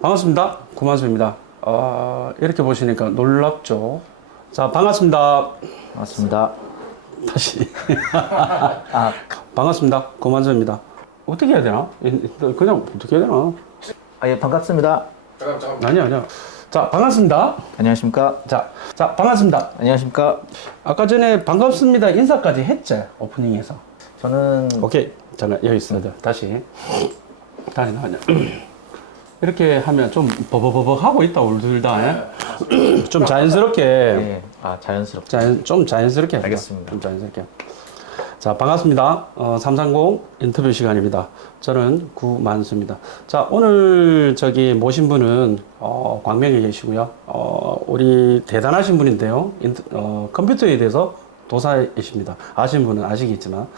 반갑습니다. 구만수입니다. 이렇게 보시니까 놀랍죠? 자, 반갑습니다. 반갑습니다. 다시. 반갑습니다. 구만수입니다. 어떻게 해야 되나? 그냥 어떻게 해야 되나? 예, 반갑습니다. 아니야. 자, 반갑습니다. 안녕하십니까? 자, 반갑습니다. 안녕하십니까? 아까 전에 반갑습니다 인사까지 했지? 오프닝에서. 저는 오케이. 잠깐, 여기 있어야 돼. 다시 나가냐. 이렇게 하면 좀 버벅버벅 하고 있다, 우리 둘 다. 좀 자연스럽게. 예, 자연스럽게. 좀 자연스럽게. 알겠습니다. 좀 자연스럽게. 자, 반갑습니다. 330 인터뷰 시간입니다. 저는 구만수입니다. 자, 오늘 모신 분은, 광명에 계시고요. 우리 대단하신 분인데요. 컴퓨터에 대해서 도사이십니다. 아시는 분은 아시겠지만.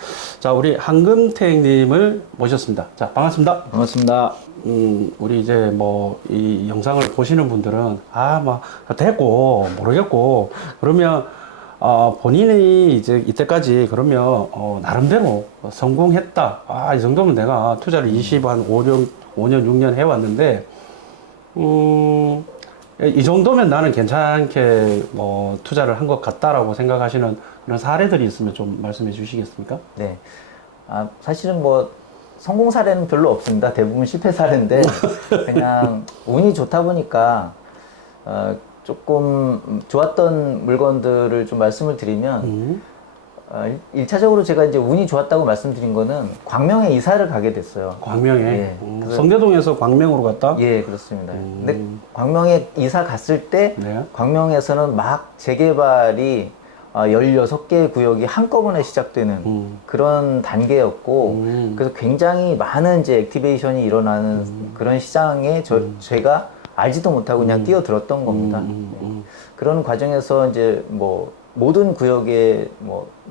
자, 우리 한금택님을 모셨습니다. 자, 반갑습니다. 반갑습니다. 우리 이제 이 영상을 보시는 분들은, 됐고, 모르겠고, 그러면, 본인이 이제 이때까지 그러면, 나름대로 성공했다. 이 정도면 내가 투자를 5년, 6년 해왔는데, 이 정도면 나는 괜찮게 투자를 한 것 같다라고 생각하시는 그런 사례들이 있으면 좀 말씀해 주시겠습니까? 네. 사실은 성공 사례는 별로 없습니다. 대부분 실패 사례인데, 그냥 운이 좋다 보니까, 조금 좋았던 물건들을 좀 말씀을 드리면, 1차적으로 제가 이제 운이 좋았다고 말씀드린 거는 광명에 이사를 가게 됐어요. 광명에? 예. 성대동에서 광명으로 갔다? 예, 그렇습니다. 근데 광명에 이사 갔을 때, 네. 광명에서는 막 재개발이 16개의 구역이 한꺼번에 시작되는 그런 단계였고, 그래서 굉장히 많은 이제 액티베이션이 일어나는 그런 시장에 제가 알지도 못하고 그냥 뛰어들었던 겁니다. 네. 그런 과정에서 이제 모든 구역에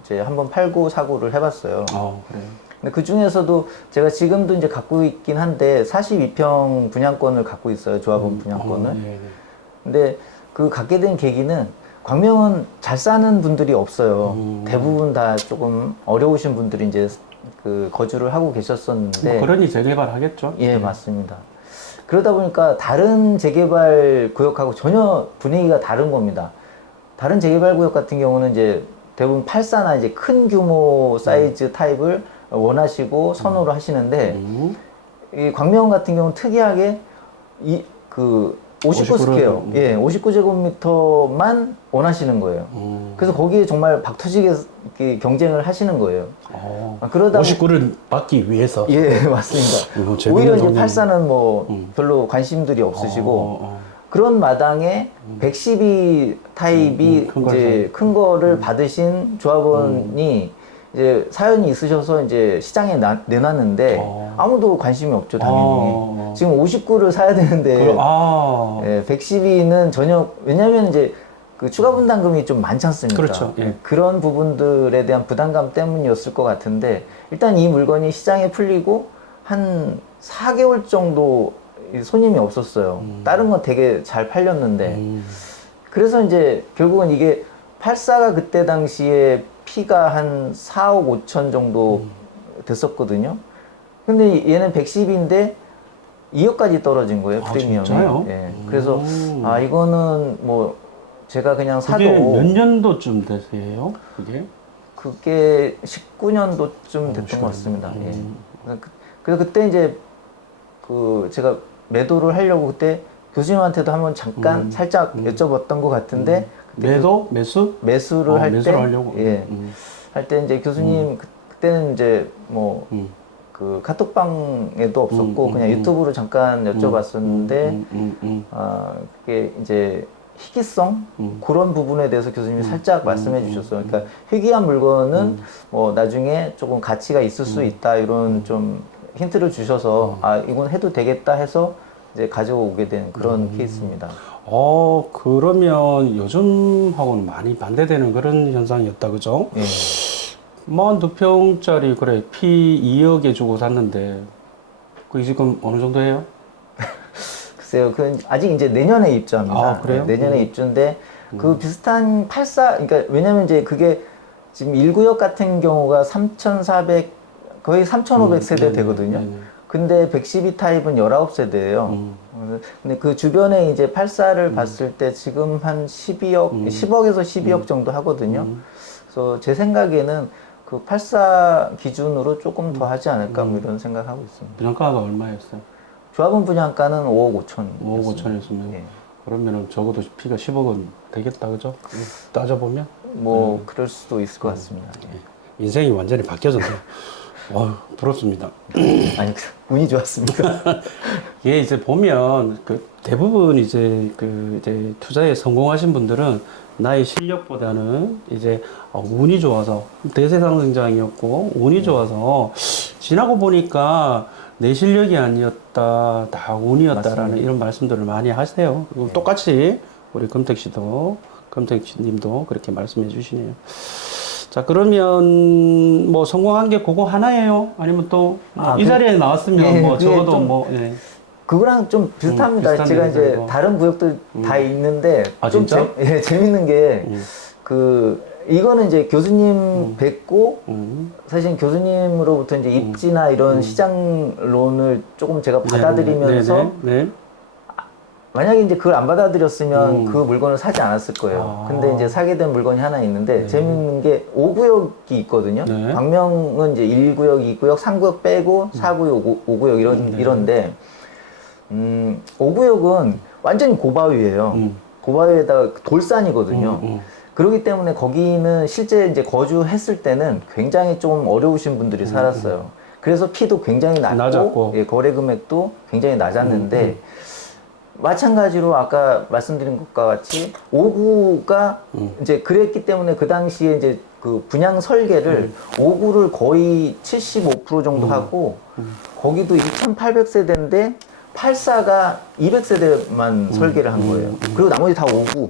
이제 한번 팔고 사고를 해봤어요. 그래요. 근데 그 중에서도 제가 지금도 이제 갖고 있긴 한데 42평 분양권을 갖고 있어요. 조합원 분양권을. 네. 근데 그 갖게 된 계기는 광명은 잘 사는 분들이 없어요. 대부분 다 조금 어려우신 분들이 이제 그 거주를 하고 계셨었는데. 그러니 재개발 하겠죠? 예, 맞습니다. 그러다 보니까 다른 재개발 구역하고 전혀 분위기가 다른 겁니다. 다른 재개발 구역 같은 경우는 이제 대부분 84나 이제 큰 규모 사이즈 타입을 원하시고 선호를 하시는데, 이 광명 같은 경우는 특이하게 59 스퀘어, 59제곱미터만 원하시는 거예요. 그래서 거기에 정말 박터지게 이렇게 경쟁을 하시는 거예요. 그러다 59를 받기 위해서. 예, 맞습니다. 오히려 이제 84는 별로 관심들이 없으시고, 그런 마당에 112 타입이 이제 큰 거를 받으신 조합원이 이제 사연이 있으셔서 이제 시장에 내놨는데 아무도 관심이 없죠, 당연히. 지금 59를 사야 되는데 112는 전혀, 왜냐면 이제 그 추가 분담금이 좀 많지 않습니까? 그렇죠. 예. 그런 부분들에 대한 부담감 때문이었을 것 같은데, 일단 이 물건이 시장에 풀리고 한 4개월 정도 손님이 없었어요. 다른 건 되게 잘 팔렸는데. 그래서 이제 결국은 이게 84가 그때 당시에 피가 한 4억 5천 정도 됐었거든요. 근데 얘는 110인데 2억까지 떨어진 거예요, 프리미엄이. 진짜요? 예. 그래서 이거는 제가 그냥 사도. 그게 몇 년도쯤 되세요? 그게 19년도쯤 됐던 것 같습니다. 예. 그래서 그때 이제 제가 매도를 하려고 그때 교수님한테도 한번 잠깐 살짝 여쭤봤던 것 같은데. 매수를 할 때, 하려고. 할 때 이제 교수님 그때는 이제 그 카톡방에도 없었고 그냥 유튜브로 잠깐 여쭤봤었는데, 그게 이제 희귀성 그런 부분에 대해서 교수님이 살짝 말씀해 주셨어요. 그러니까 희귀한 물건은 나중에 조금 가치가 있을 수 있다, 이런 좀 힌트를 주셔서 이건 해도 되겠다 해서 이제 가져오게 된 그런 케이스입니다. 그러면 요즘하고는 많이 반대되는 그런 현상이었다, 그죠? 예. 42평짜리, 그래, 피 2억에 주고 샀는데, 그게 지금 어느 정도 해요? 글쎄요, 아직 이제 내년에 입주합니다. 그래요? 네, 내년에 입주인데, 그 비슷한 84, 그러니까 왜냐면 이제 그게 지금 1구역 같은 경우가 3,400, 거의 3,500 세대 되거든요. 근데 112 타입은 19세대예요. 근데 그 주변에 이제 84를 봤을 때 지금 한 12억, 10억에서 12억 정도 하거든요. 그래서 제 생각에는 그 84 기준으로 조금 더 하지 않을까 뭐 이런 생각하고 있습니다. 분양가가 얼마였어요? 조합원 분양가는 5억 5천. 5억 5천이었으면 예. 그러면은 적어도 피가 10억은 되겠다, 그죠? 따져보면 뭐 그럴 수도 있을 것 같습니다. 예. 인생이 완전히 바뀌어졌네요. 부럽습니다. 아니 운이 좋았습니다. 이게 이제 보면 그 대부분 이제 그 이제 투자에 성공하신 분들은 나의 실력보다는 이제 운이 좋아서 대세상승장이었고 운이 좋아서 지나고 보니까 내 실력이 아니었다, 다 운이었다라는 맞습니다. 이런 말씀들을 많이 하세요. 그리고 똑같이 우리 금택님도 그렇게 말씀해 주시네요. 자, 그러면 뭐 성공한 게 그거 하나예요? 아니면 또 이 자리에 나왔으면 예, 뭐 그게 적어도 좀 뭐 예. 그거랑 좀 비슷합니다. 비슷한 제가 이제 데이터고. 다른 구역들 다 있는데 아, 좀 진짜? 재밌는 게 그 이거는 이제 교수님 뵙고 사실 교수님으로부터 이제 입지나 이런 시장론을 조금 제가 받아들이면서 네, 네. 만약에 이제 그걸 안 받아들였으면 그 물건을 사지 않았을 거예요. 아. 근데 이제 사게 된 물건이 하나 있는데 재밌는 게 5구역이 있거든요. 네. 광명은 이제 1구역, 2구역, 3구역 빼고 4구역, 5구역 이런데 5구역은 완전히 고바위예요. 고바위에다가 돌산이거든요. 그렇기 때문에 거기는 실제 이제 거주했을 때는 굉장히 좀 어려우신 분들이 살았어요. 그래서 피도 굉장히 낮고, 예, 거래 금액도 굉장히 낮았는데 마찬가지로 아까 말씀드린 것과 같이 5구가 이제 그랬기 때문에 그 당시에 이제 그 분양 설계를 5구를 거의 75% 정도 하고 거기도 2,800세대인데 84가 200세대만 설계를 한 거예요. 그리고 나머지 다 5구.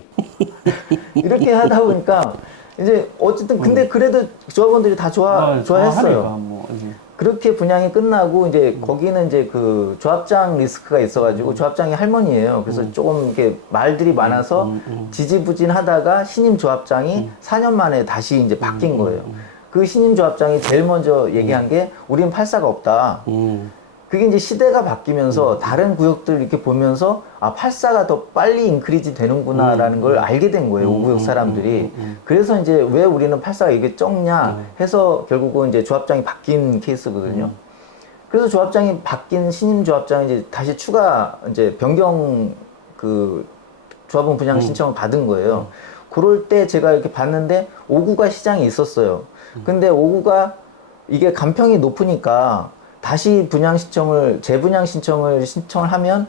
이렇게 하다 보니까 이제 어쨌든 근데 그래도 조합원들이 다 좋아했어요. 좋아하니까 뭐, 예. 그렇게 분양이 끝나고 이제 거기는 이제 그 조합장 리스크가 있어가지고 조합장이 할머니예요. 그래서 조금 이렇게 말들이 많아서 지지부진하다가 신임 조합장이 4년 만에 다시 이제 바뀐 거예요. 그 신임 조합장이 제일 먼저 얘기한 게 우리는 84가 없다. 그게 이제 시대가 바뀌면서 다른 구역들 이렇게 보면서 아 84가 더 빨리 인크리지 되는구나라는 걸 알게 된 거예요. 5구역 사람들이. 그래서 이제 왜 우리는 84가 이게 적냐 해서 결국은 이제 조합장이 바뀐 케이스거든요. 그래서 조합장이 바뀐 신임 조합장이 이제 다시 추가 이제 변경 그 조합원 분양 신청을 받은 거예요. 그럴 때 제가 이렇게 봤는데 5구가 시장이 있었어요. 근데 5구가 이게 간평이 높으니까 다시 분양 신청을 재분양 신청을 하면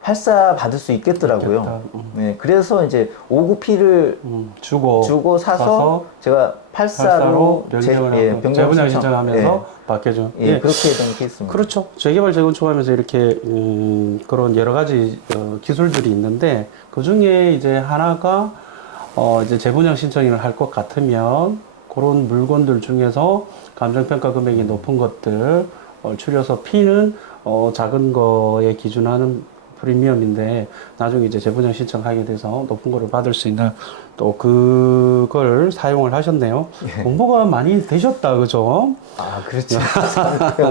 84 받을 수 있겠더라고요. 네, 그래서 이제 5구 피를 주고 사서 제가 84로 재분양 신청하면서 바뀌어준. 예, 그렇게 된 케이스입니다. 그렇죠. 재개발 재건축하면서 이렇게 그런 여러 가지 기술들이 있는데 그 중에 이제 하나가 이제 재분양 신청을 할 것 같으면 그런 물건들 중에서 감정평가 금액이 높은 것들 추려서 피는 작은 거에 기준하는 프리미엄인데 나중에 이제 재분양 신청하게 돼서 높은 거를 받을 수 있는 또 그걸 사용을 하셨네요. 예. 공부가 많이 되셨다, 그죠? 아, 그렇죠.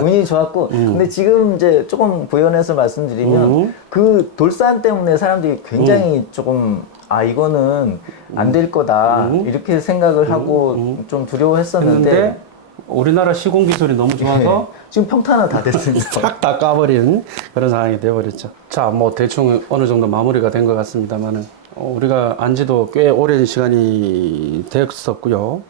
운이 좋았고, 근데 지금 이제 조금 부연해서 말씀드리면 그 돌산 때문에 사람들이 굉장히 조금 아 이거는 안 될 거다 이렇게 생각을 하고 좀 두려워했었는데. 우리나라 시공 기술이 너무 좋아서 네. 지금 평탄화 다 됐습니다. 싹 다 까버린 그런 상황이 되어버렸죠. 자, 뭐 대충 어느 정도 마무리가 된 것 같습니다만은 우리가 안지도 꽤 오랜 시간이 됐었고요.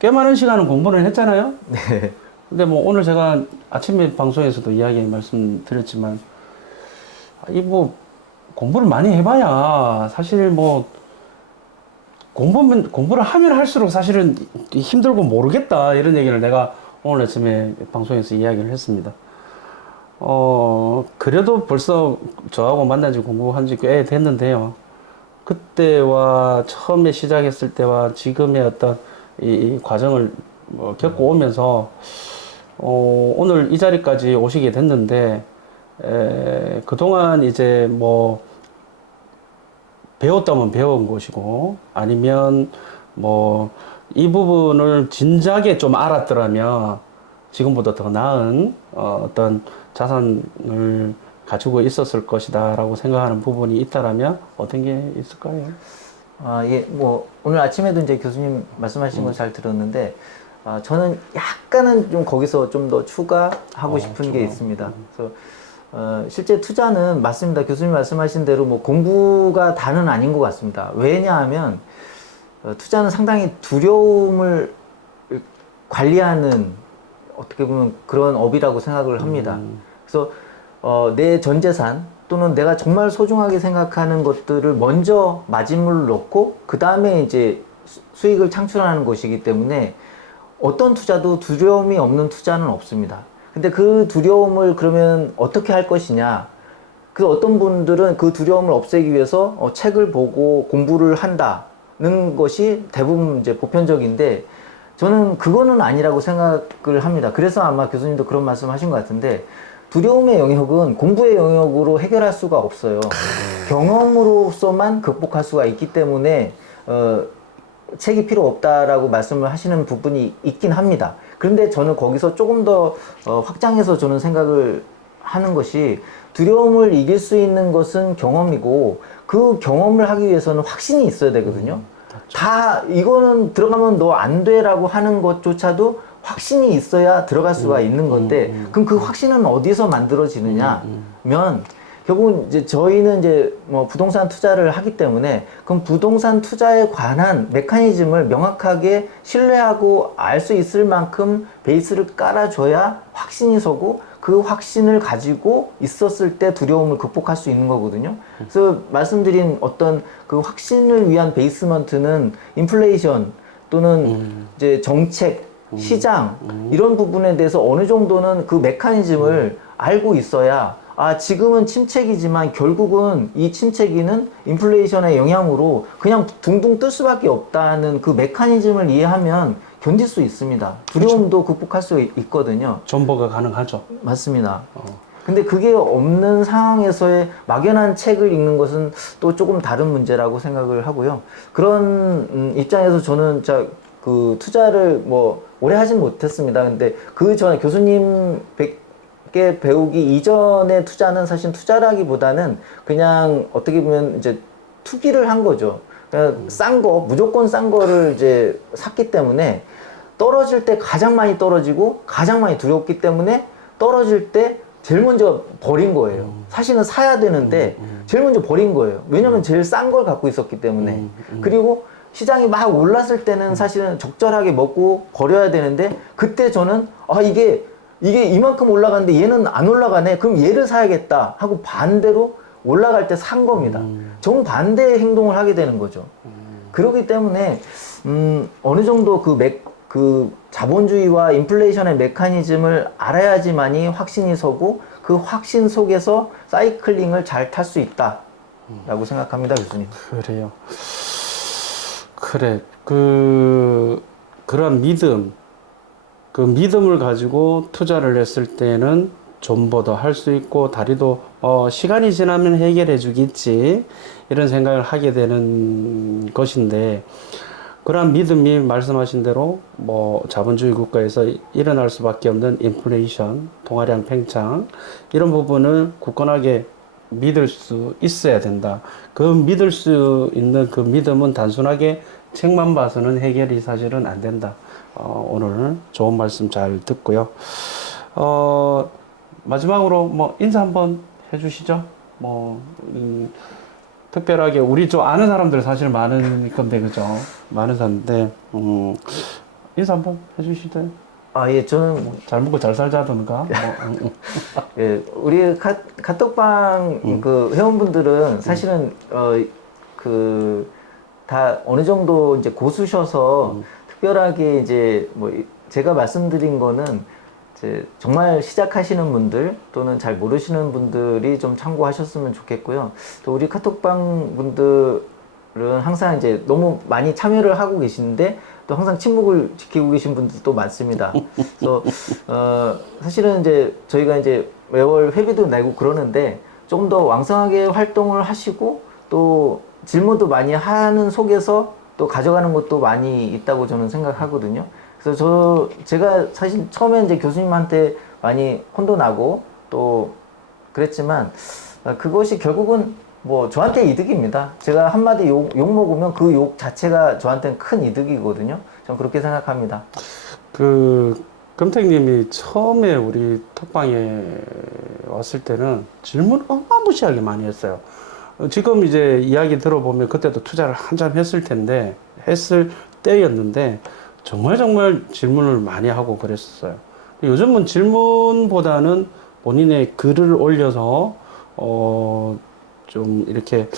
꽤 많은 시간은 공부를 했잖아요. 네. 근데 뭐 오늘 제가 아침에 방송에서도 이야기 말씀드렸지만 이 뭐 공부를 많이 해봐야 사실 뭐 공부를 하면 할수록 사실은 힘들고 모르겠다 이런 얘기를 내가 오늘 아침에 방송에서 이야기를 했습니다. 그래도 벌써 저하고 만난 지 공부한 지 꽤 됐는데요. 그때와 처음에 시작했을 때와 지금의 어떤 이 과정을 겪어오면서 오늘 이 자리까지 오시게 됐는데 그동안 이제 뭐 배웠다면 배운 것이고 아니면 뭐 이 부분을 진작에 좀 알았더라면 지금보다 더 나은 어떤 자산을 가지고 있었을 것이다라고 생각하는 부분이 있다라면 어떤 게 있을까요? 예, 뭐, 오늘 아침에도 이제 교수님 말씀하신 거 잘 들었는데, 저는 약간은 좀 거기서 좀 더 추가하고 싶은 게 있습니다. 그래서, 실제 투자는 맞습니다. 교수님 말씀하신 대로 뭐 공부가 다는 아닌 것 같습니다. 왜냐하면, 투자는 상당히 두려움을 관리하는 어떻게 보면 그런 업이라고 생각을 합니다. 그래서, 내 전 재산, 또는 내가 정말 소중하게 생각하는 것들을 먼저 마진물을 넣고 그 다음에 이제 수익을 창출하는 것이기 때문에 어떤 투자도 두려움이 없는 투자는 없습니다. 근데 그 두려움을 그러면 어떻게 할 것이냐? 그 어떤 분들은 그 두려움을 없애기 위해서 책을 보고 공부를 한다는 것이 대부분 이제 보편적인데 저는 그거는 아니라고 생각을 합니다. 그래서 아마 교수님도 그런 말씀 하신 것 같은데 두려움의 영역은 공부의 영역으로 해결할 수가 없어요. 경험으로서만 극복할 수가 있기 때문에 책이 필요 없다라고 말씀을 하시는 부분이 있긴 합니다. 그런데 저는 거기서 조금 더 확장해서 저는 생각을 하는 것이 두려움을 이길 수 있는 것은 경험이고 그 경험을 하기 위해서는 확신이 있어야 되거든요. 다 이거는 들어가면 너 안 돼라고 하는 것조차도 확신이 있어야 들어갈 수가 있는 건데 그럼 그 확신은 어디서 만들어지느냐면 결국은 이제 저희는 이제 뭐 부동산 투자를 하기 때문에 그럼 부동산 투자에 관한 메커니즘을 명확하게 신뢰하고 알 수 있을 만큼 베이스를 깔아줘야 확신이 서고 그 확신을 가지고 있었을 때 두려움을 극복할 수 있는 거거든요. 그래서 말씀드린 어떤 그 확신을 위한 베이스먼트는 인플레이션 또는 이제 정책 시장 이런 부분에 대해서 어느 정도는 그 메커니즘을 알고 있어야 지금은 침체기지만 결국은 이 침체기는 인플레이션의 영향으로 그냥 둥둥 뜰 수밖에 없다는 그 메커니즘을 이해하면 견딜 수 있습니다. 두려움도 극복할 수 있거든요. 존버가 가능하죠. 맞습니다. 근데 그게 없는 상황에서의 막연한 책을 읽는 것은 또 조금 다른 문제라고 생각을 하고요. 그런 입장에서 저는 그 투자를 뭐 오래 하진 못했습니다. 근데 그 전에 교수님 뵙게 배우기 이전의 투자는 사실 투자라기보다는 그냥 어떻게 보면 이제 투기를 한 거죠. 그냥 싼 거, 무조건 싼 거를 이제 샀기 때문에 떨어질 때 가장 많이 떨어지고 가장 많이 두렵기 때문에 떨어질 때 제일 먼저 버린 거예요. 사실은 사야 되는데 제일 먼저 버린 거예요. 왜냐면 제일 싼 걸 갖고 있었기 때문에. 그리고 시장이 막 올랐을 때는 사실은 적절하게 먹고 버려야 되는데 그때 저는 이게 이만큼 올라가는데 얘는 안 올라가네. 그럼 얘를 사야겠다 하고 반대로 올라갈 때 산 겁니다. 정반대의 행동을 하게 되는 거죠. 그렇기 때문에 어느 정도 그 자본주의와 인플레이션의 메커니즘을 알아야지만이 확신이 서고 그 확신 속에서 사이클링을 잘 탈 수 있다라고 생각합니다, 교수님. 그래요. 그래. 그런 믿음, 그 믿음을 가지고 투자를 했을 때는 존버도 할 수 있고 다리도 시간이 지나면 해결해 주겠지 이런 생각을 하게 되는 것인데 그러한 믿음이 말씀하신 대로 뭐 자본주의 국가에서 일어날 수밖에 없는 인플레이션, 통화량 팽창 이런 부분을 굳건하게 믿을 수 있어야 된다. 그 믿을 수 있는 그 믿음은 단순하게 책만 봐서는 해결이 사실은 안 된다. 오늘 좋은 말씀 잘 듣고요. 마지막으로 뭐 인사 한번 해주시죠. 특별하게 우리 좀 아는 사람들 사실 많은 건데 그죠? 많은 사람인데 인사 한번 해주시죠. 예, 저는 잘 먹고 잘 살자던가. 예, 우리 카톡방 그 회원분들은 사실은 다 어느 정도 이제 고수셔서 특별하게 이제 뭐 제가 말씀드린 거는 이제 정말 시작하시는 분들 또는 잘 모르시는 분들이 좀 참고하셨으면 좋겠고요. 또 우리 카톡방 분들은 항상 이제 너무 많이 참여를 하고 계시는데 또 항상 침묵을 지키고 계신 분들도 많습니다. 그래서 사실은 이제 저희가 이제 매월 회비도 내고 그러는데 조금 더 왕성하게 활동을 하시고 또 질문도 많이 하는 속에서 또 가져가는 것도 많이 있다고 저는 생각하거든요. 그래서 제가 사실 처음에 이제 교수님한테 많이 혼도 나고 또 그랬지만 그것이 결국은 뭐 저한테 이득입니다. 제가 한마디 욕 먹으면 그 욕 자체가 저한테는 큰 이득이거든요. 전 그렇게 생각합니다. 그 금택님이 처음에 우리 톡방에 왔을 때는 질문 어마무시하게 많이 했어요. 지금 이제 이야기 들어보면 그때도 투자를 한참 했을 때였는데 정말 질문을 많이 하고 그랬었어요. 요즘은 질문보다는 본인의 글을 올려서 좀 이렇게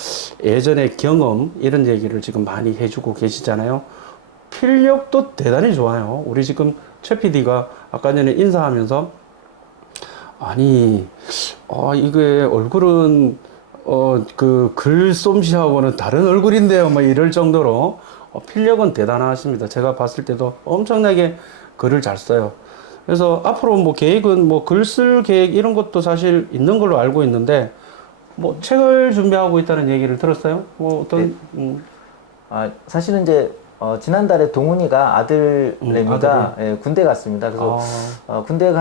예전의 경험 이런 얘기를 지금 많이 해주고 계시잖아요. 필력도 대단히 좋아요. 우리 지금 최 PD가 아까 전에 인사하면서 아니 이게 얼굴은 그 글솜씨하고는 다른 얼굴인데요. 뭐 이럴 정도로 필력은 대단하십니다. 제가 봤을 때도 엄청나게 글을 잘 써요. 그래서 앞으로 뭐 계획은 뭐 글 쓸 계획 이런 것도 사실 있는 걸로 알고 있는데 뭐 책을 준비하고 있다는 얘기를 들었어요. 뭐 어떤 사실은 이제 지난달에 동훈이가 아들 레미가 예, 군대 갔습니다. 그래서 군대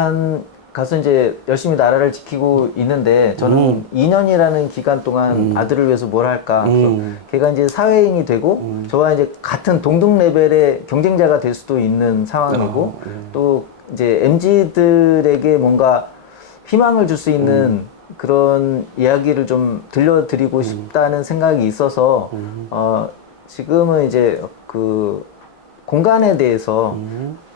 가서 이제 열심히 나라를 지키고 있는데 저는 2년이라는 기간 동안 아들을 위해서 뭘 할까. 그래서 걔가 이제 사회인이 되고 저와 이제 같은 동등 레벨의 경쟁자가 될 수도 있는 상황이고 또 이제 MZ들에게 뭔가 희망을 줄 수 있는 그런 이야기를 좀 들려드리고 싶다는 생각이 있어서 지금은 이제 그 공간에 대해서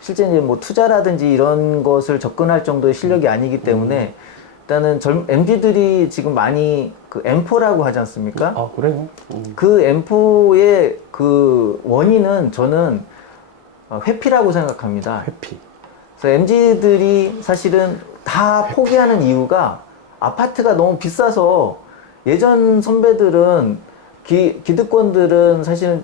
실제 이제 뭐 투자라든지 이런 것을 접근할 정도의 실력이 아니기 때문에 일단은 MZ들이 지금 많이 그 M4라고 하지 않습니까? 아, 그래요? 그 M4의 그 원인은 저는 회피라고 생각합니다. 회피. 그래서 MZ들이 사실은 다 포기하는 이유가 아파트가 너무 비싸서 예전 선배들은 기득권들은 사실은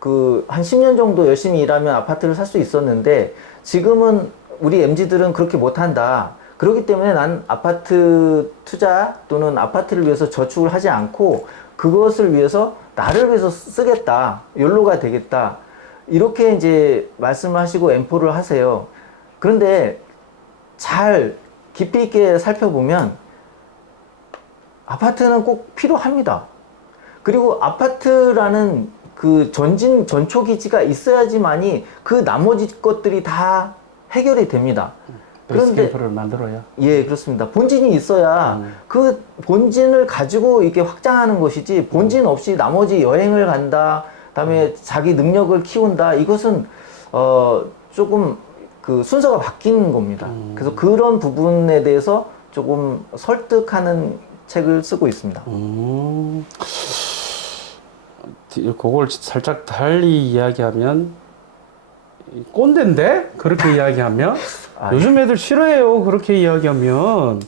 그 한 10년 정도 열심히 일하면 아파트를 살 수 있었는데 지금은 우리 MZ들은 그렇게 못한다. 그렇기 때문에 난 아파트 투자 또는 아파트를 위해서 저축을 하지 않고 그것을 위해서 나를 위해서 쓰겠다. 욜로가 되겠다. 이렇게 이제 말씀하시고 M4를 하세요. 그런데 잘 깊이 있게 살펴보면 아파트는 꼭 필요합니다. 그리고 아파트라는 그 전초기지가 있어야지만이 그 나머지 것들이 다 해결이 됩니다. 그런데 캠프를 만들어야. 예, 그렇습니다. 본진이 있어야 그 본진을 가지고 이렇게 확장하는 것이지 본진 없이 나머지 여행을 간다, 그다음에 자기 능력을 키운다. 이것은 조금 그 순서가 바뀌는 겁니다. 그래서 그런 부분에 대해서 조금 설득하는 책을 쓰고 있습니다. 그걸 살짝 달리 이야기하면 꼰대인데? 그렇게 이야기하면 요즘 애들 싫어해요. 그렇게 이야기하면.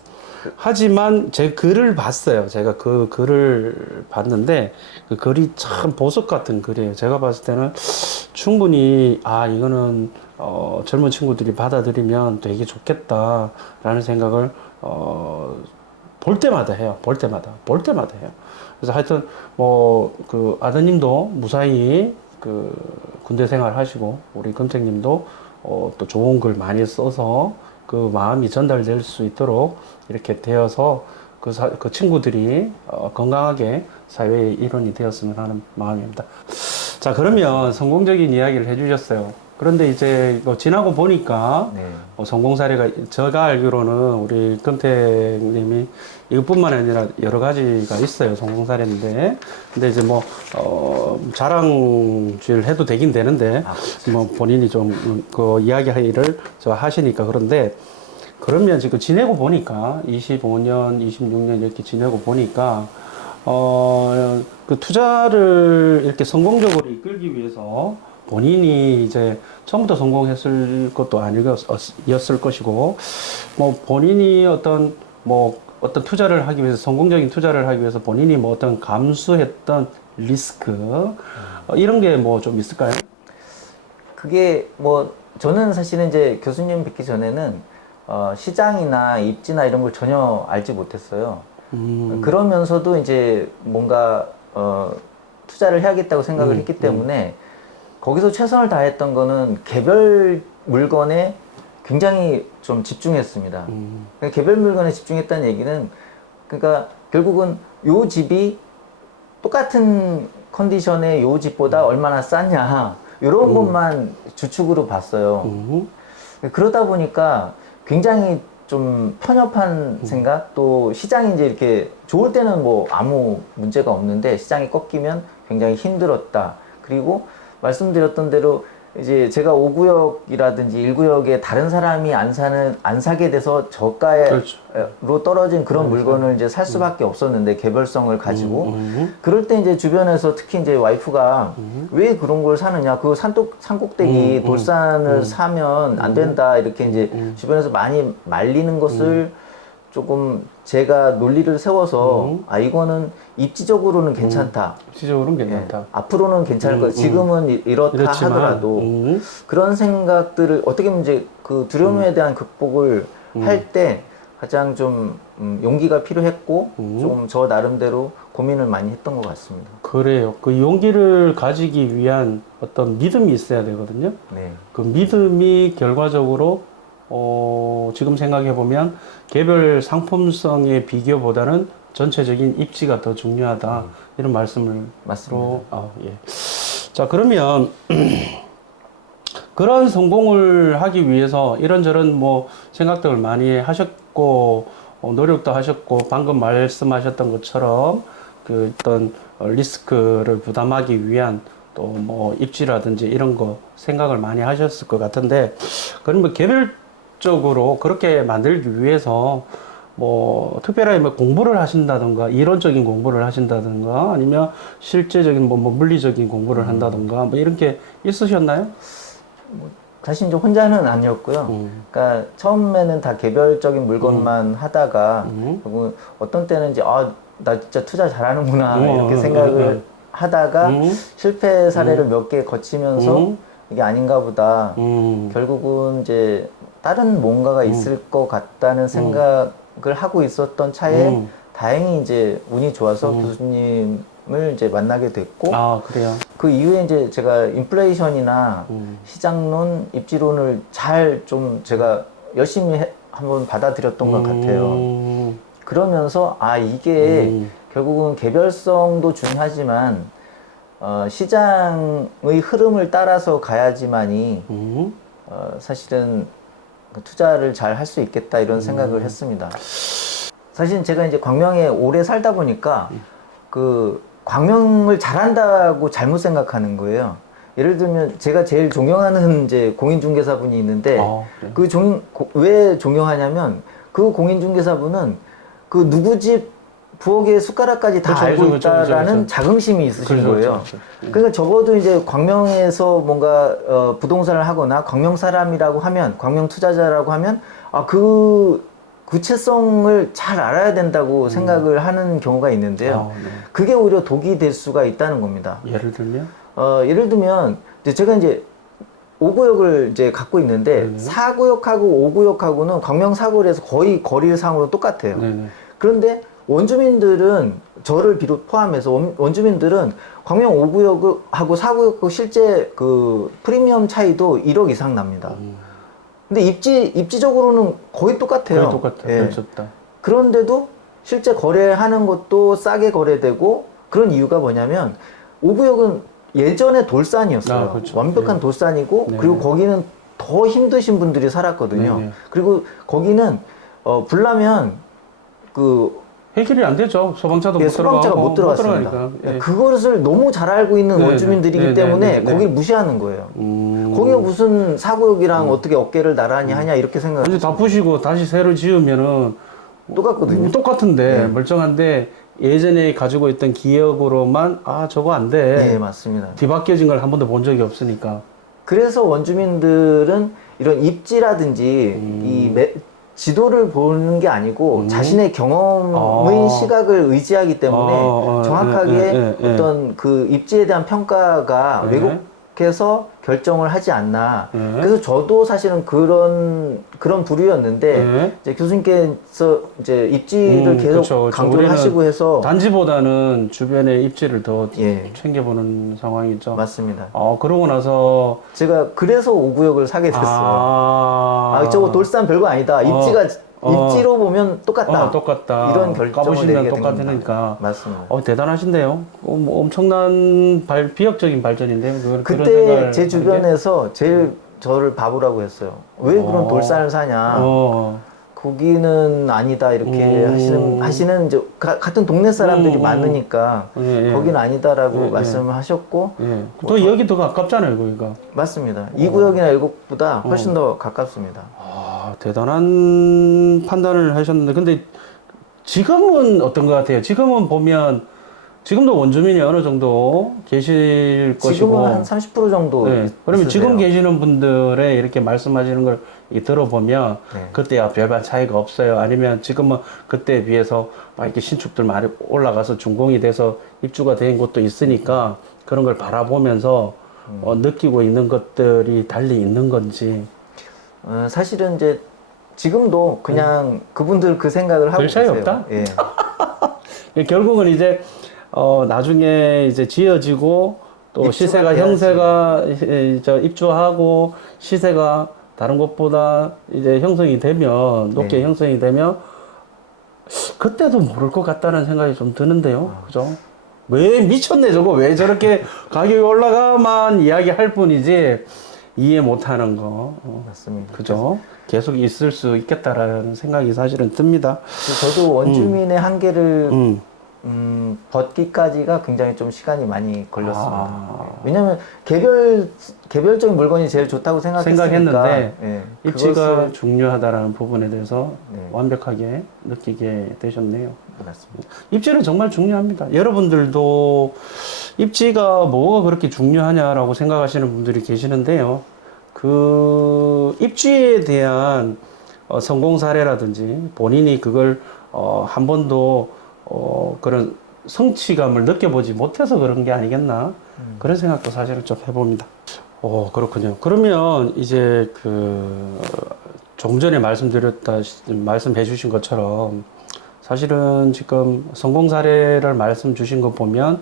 하지만 제 글을 봤어요. 제가 그 글을 봤는데 그 글이 참 보석 같은 글이에요. 제가 봤을 때는 충분히 이거는 젊은 친구들이 받아들이면 되게 좋겠다라는 생각을 볼 때마다 해요. 볼 때마다 해요. 그래서 하여튼 뭐 그 아드님도 무사히 그 군대 생활 하시고 우리 금택님도 또 좋은 글 많이 써서 그 마음이 전달될 수 있도록 이렇게 되어서 그 친구들이 건강하게 사회의 일원이 되었으면 하는 마음입니다. 자, 그러면 성공적인 이야기를 해주셨어요. 그런데 이제 지나고 보니까 성공 사례가 제가 알기로는 우리 금택님이 이것뿐만 아니라 여러 가지가 있어요. 성공 사례인데 근데 이제 뭐 자랑질 해도 되긴 되는데 뭐 본인이 좀 그 이야기를 저 하시니까 그런데 그러면 지금 지내고 보니까 25년, 26년 이렇게 지내고 보니까 그 투자를 이렇게 성공적으로 이끌기 위해서 본인이 이제 처음부터 성공했을 것도 아니었을 것이고, 뭐 본인이 어떤 투자를 하기 위해서, 성공적인 투자를 하기 위해서 본인이 뭐 어떤 감수했던 리스크, 이런 게 뭐 좀 있을까요? 그게 뭐, 저는 사실은 이제 교수님 뵙기 전에는, 시장이나 입지나 이런 걸 전혀 알지 못했어요. 그러면서도 이제 뭔가, 투자를 해야겠다고 생각을 했기 때문에, 거기서 최선을 다했던 거는 개별이 물건에 굉장히 좀 집중했습니다. 그러니까 개별 물건에 집중했다는 얘기는 그러니까 결국은 요 집이 똑같은 컨디션의 요 집보다 얼마나 쌌냐 이런 것만 주축으로 봤어요. 그러다 보니까 굉장히 좀 편협한 생각, 또 시장이 이제 이렇게 좋을 때는 뭐 아무 문제가 없는데 시장이 꺾이면 굉장히 힘들었다. 그리고 말씀드렸던 대로 이제 제가 5구역이라든지 1구역에 다른 사람이 안 사게 돼서 저가로 그렇죠. 떨어진 그런 물건을 이제 살 수밖에 없었는데 개별성을 가지고 그럴 때 이제 주변에서 특히 이제 와이프가 왜 그런 걸 사느냐, 그 산꼭대기 돌산을 사면 안 된다 이렇게 이제 주변에서 많이 말리는 것을 조금 제가 논리를 세워서 아 이거는 입지적으로는 괜찮다. 입지적으로는 괜찮다. 예, 앞으로는 괜찮을 거예요. 지금은 이렇다 이렇지만, 하더라도 그런 생각들을 어떻게 보면 이제 그 두려움에 대한 극복을 할 때 가장 좀 용기가 필요했고 좀 저 나름대로 고민을 많이 했던 것 같습니다. 그래요. 그 용기를 가지기 위한 어떤 믿음이 있어야 되거든요. 네. 그 믿음이 결과적으로 지금 생각해 보면 개별 상품성의 비교보다는 전체적인 입지가 더 중요하다 이런 말씀을 맞습니다. 예. 자 그러면 그런 성공을 하기 위해서 이런저런 뭐 생각들을 많이 하셨고 노력도 하셨고 방금 말씀하셨던 것처럼 그 어떤 리스크를 부담하기 위한 또 뭐 입지라든지 이런 거 생각을 많이 하셨을 것 같은데 그러면 개별적으로 그렇게 만들기 위해서 뭐 특별하게 뭐 공부를 하신다든가 이론적인 공부를 하신다든가 아니면 실제적인 뭐 물리적인 공부를 한다든가 뭐 이런 게 있으셨나요? 사실 이제 혼자는 아니었고요. 그러니까 처음에는 다 개별적인 물건만 하다가 결국 어떤 때는 이제 나 진짜 투자 잘하는구나 이렇게 생각을 하다가 실패 사례를 몇 개 거치면서 이게 아닌가 보다. 결국은 이제 다른 뭔가가 있을 것 같다는 생각을 하고 있었던 차에 다행히 이제 운이 좋아서 교수님을 이제 만나게 됐고 아, 그래요? 그 이후에 이제 제가 인플레이션이나 시장론, 입지론을 잘 좀 제가 열심히 한번 받아들였던 것 같아요. 그러면서 이게 결국은 개별성도 중요하지만 시장의 흐름을 따라서 가야지만이 사실은 투자를 잘 할 수 있겠다 이런 생각을 했습니다. 사실 제가 이제 광명에 오래 살다 보니까 그 광명을 잘한다고 잘못 생각하는 거예요. 예를 들면 제가 제일 존경하는 이제 공인중개사분이 있는데 그 왜 존경하냐면 그 공인중개사분은 그 누구 집 부엌의 숟가락까지 다 알고 있다라는 자긍심이 있으신 거예요. 그러니까 적어도 이제 광명에서 뭔가 부동산을 하거나 광명 사람이라고 하면 광명 투자자라고 하면 그 구체성을 잘 알아야 된다고 생각을 하는 경우가 있는데요. 그게 오히려 독이 될 수가 있다는 겁니다. 예를 들면? 예를 들면 제가 이제 5구역을 이제 갖고 있는데 4구역하고 5구역하고는 광명 사거리에서 거의 거리상으로 똑같아요. 그런데 원주민들은 저를 비롯 포함해서 원주민들은 광명 5구역하고 4구역하고 실제 그 프리미엄 차이도 1억 이상 납니다. 근데 입지적으로는 거의 똑같아요. 거의 똑같아요. 예. 그렇다. 그런데도 실제 거래하는 것도 싸게 거래되고 그런 이유가 뭐냐면 5구역은 예전에 돌산이었어요. 그렇죠. 완벽한 돌산이고 그리고 거기는 더 힘드신 분들이 살았거든요. 그리고 거기는 불나면 그 해결이 안 되죠. 소방차도 소방차가 못 들어갔습니다. 그것을 너무 잘 알고 있는 원주민들이기 때문에 거기를 무시하는 거예요. 거기가 무슨 사구역이랑 어떻게 어깨를 나란히 하냐 이렇게 생각을 완전 다 부시고 다시 새로 지으면은 똑같거든요. 똑같은데 멀쩡한데 예전에 가지고 있던 기억으로만 저거 안 돼. 네, 맞습니다. 뒤바뀌어진 걸 한 번도 본 적이 없으니까. 그래서 원주민들은 이런 입지라든지 지도를 보는 게 아니고 자신의 경험의 시각을 의지하기 때문에 정확하게 어떤 그 입지에 대한 평가가 생각해서 결정을 하지 않나. 네. 그래서 저도 사실은 그런 부류였는데 네. 이제 교수님께서 이제 입지를 계속 그쵸. 강조를 우리는 하시고 해서 단지보다는 주변의 입지를 더 예. 챙겨보는 상황이죠. 맞습니다. 그러고 나서 제가 그래서 5구역을 사게 됐어요. 저거 돌산 별거 아니다. 입지로 보면 똑같다. 똑같다. 이런 결정을 까보시면 내리게 된 똑같으니까. 맞습니다. 대단하신데요. 뭐 엄청난 비혁적인 발전인데요. 그런 그때 생각을 제 하는 게. 주변에서 제일 저를 바보라고 했어요. 왜 그런 돌산을 사냐? 거기는 아니다 이렇게 하시는 이제 같은 동네 사람들이 많으니까 예. 거기는 아니다라고 예. 말씀을 하셨고 예. 또 여기 더 가깝잖아요, 거기가. 맞습니다. 2구역이나 1구역보다 훨씬 더 가깝습니다. 대단한 판단을 하셨는데, 근데 지금은 어떤 것 같아요? 지금은 보면, 지금도 원주민이 어느 정도 계실 것이고. 지금은 한 30% 정도 그러면 있으세요. 지금 계시는 분들의 이렇게 말씀하시는 걸 들어보면, 네. 그때야 별반 차이가 없어요. 아니면 지금은 그때에 비해서 막 이렇게 신축들 많이 올라가서 준공이 돼서 입주가 된 곳도 있으니까 그런 걸 바라보면서 느끼고 있는 것들이 달리 있는 건지. 사실은 이제 지금도 그냥 그분들 그 생각을 하고 별 차이 계세요. 없다? 예. 결국은 이제 나중에 이제 지어지고 또 입주가 시세가 돼야지. 형세가 입주하고 시세가 다른 곳보다 이제 형성이 되면 높게 네. 형성이 되면 그때도 모를 것 같다는 생각이 좀 드는데요. 그죠? 왜 미쳤네 저거 왜 저렇게 가격이 올라가만 이야기할 뿐이지 이해 못하는 거. 맞습니다. 그죠? 계속 있을 수 있겠다라는 생각이 사실은 듭니다. 저도 원주민의 한계를 음. 벗기까지가 굉장히 좀 시간이 많이 걸렸습니다. 왜냐면 개별적인 물건이 제일 좋다고 생각했는데 예, 입지가 중요하다라는 부분에 대해서 네. 완벽하게 느끼게 되셨네요. 맞습니다. 입지는 정말 중요합니다. 여러분들도 입지가 뭐가 그렇게 중요하냐라고 생각하시는 분들이 계시는데요. 그 입지에 대한 성공 사례라든지 본인이 그걸 한 번도 그런 성취감을 느껴보지 못해서 그런 게 아니겠나 그런 생각도 사실은 좀 해봅니다. 그렇군요. 그러면 이제 조금 전에 말씀해 주신 것처럼 사실은 지금 성공 사례를 말씀 주신 거 보면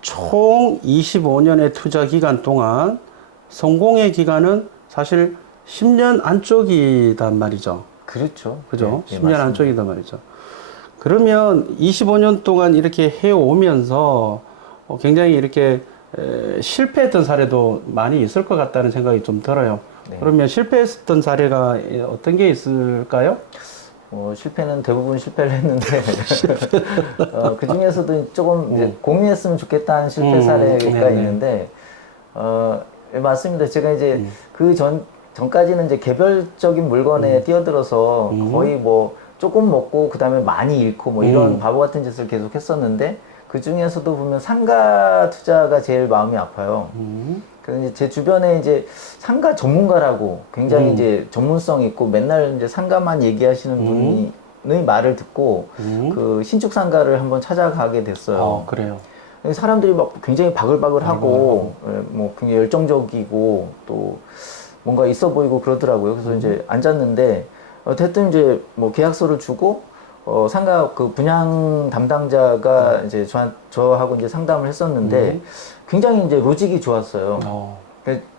총 25년의 투자 기간 동안 성공의 기간은 사실 10년 안쪽이단 말이죠. 그렇죠. 그죠? 예, 10년 맞습니다. 안쪽이단 말이죠. 그러면 25년 동안 이렇게 해오면서 굉장히 이렇게 실패했던 사례도 많이 있을 것 같다는 생각이 좀 들어요. 네. 그러면 실패했던 사례가 어떤 게 있을까요? 실패는 대부분 실패를 했는데 그 중에서도 조금 이제 공유했으면 좋겠다는 실패 사례가 네네. 있는데 맞습니다. 제가 이제 그 전까지는 이제 개별적인 물건에 뛰어들어서 거의 뭐 조금 먹고 그 다음에 많이 잃고 뭐 이런 바보 같은 짓을 계속 했었는데 그 중에서도 보면 상가 투자가 제일 마음이 아파요. 그래서 이제 제 주변에 이제 상가 전문가라고 굉장히 이제 전문성 있고 맨날 이제 상가만 얘기하시는 분의 말을 듣고 그 신축 상가를 한번 찾아가게 됐어요. 그래요. 사람들이 막 굉장히 바글바글하고 뭐 굉장히 열정적이고 또 뭔가 있어 보이고 그러더라고요. 그래서 이제 앉았는데 어쨌든 이제 뭐 계약서를 주고 상가 그 분양 담당자가 이제 저하고 이제 상담을 했었는데 굉장히 이제 로직이 좋았어요.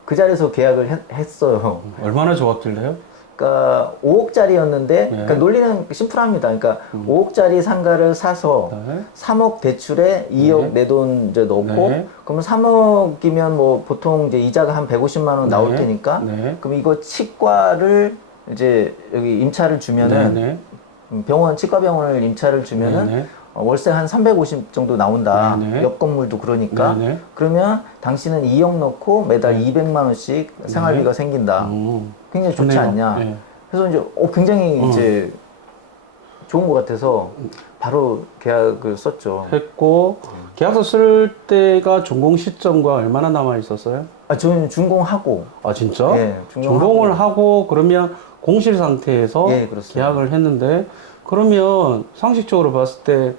그 자리에서 계약을 했어요. 얼마나 좋았길래요? 그러니까 5억짜리였는데 그러니까 논리는 심플합니다. 그러니까 5억짜리 상가를 사서 3억 대출에 2억 내 돈 이제 넣고 그러면 3억이면 뭐 보통 이제 이자가 한 150만 원 나올 테니까 그럼 이거 치과를 이제 여기 임차를 주면은 병원 치과 병원을 임차를 주면은 월세 한 350 정도 나온다. 옆 건물도 그러니까. 그러면 당신은 2억 넣고 매달 200만 원씩 생활비가 생긴다. 굉장히 좋지 좋네요. 않냐. 그래서 이제 굉장히 이제 좋은 것 같아서 바로 계약을 썼죠. 했고 계약서 쓸 때가 준공 시점과 얼마나 남아 있었어요? 저는 준공하고. 진짜? 예, 준공을 하고 그러면 공실 상태에서 예, 그렇습니다. 계약을 했는데 그러면 상식적으로 봤을 때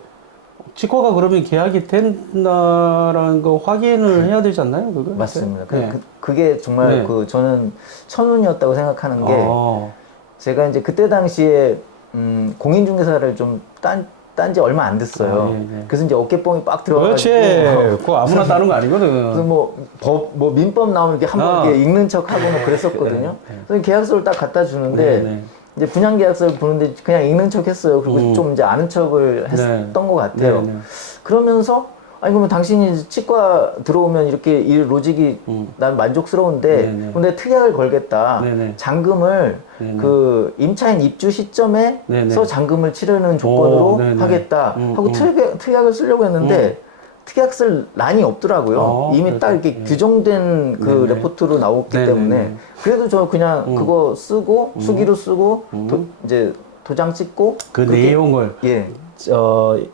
치과가 그러면 계약이 된다라는 거 확인을 해야 되지 않나요? 그거? 맞습니다. 네. 그게 정말 네. 저는 천운이었다고 생각하는 게 어. 제가 이제 그때 당시에 공인중개사를 좀 딴 지 얼마 안 됐어요. 아, 예, 예. 그래서 이제 어깨뽕이 빡 그렇지. 들어가지고 그거 아무나 따는 거 그래서 아니거든. 뭐 민법 나오면 이렇게 한번 이렇게 읽는 척 하고 뭐 그랬었거든요. 네, 네. 그래서 계약서를 딱 갖다 주는데 네, 네. 이제 분양 계약서를 보는데 그냥 읽는 척 했어요. 그리고 좀 이제 아는 척을 네. 했던 것 같아요. 네, 네. 그러면서 아니 그러면 당신이 치과 들어오면 이렇게 이 로직이 난 만족스러운데 네, 네. 근데 특약을 걸겠다. 네, 네. 잔금을 네, 네. 그 임차인 입주 시점에서 네, 네. 잔금을 치르는 조건으로 네, 네. 하겠다 하고 특약을 쓰려고 했는데 특약 쓸 란이 없더라고요. 이미 딱 이렇게 네. 규정된 그 네, 네. 레포트로 나왔기 네, 때문에 네, 네. 그래도 저 그냥 그거 쓰고 수기로 쓰고 이제 도장 찍고 그 그렇게- 내용을 예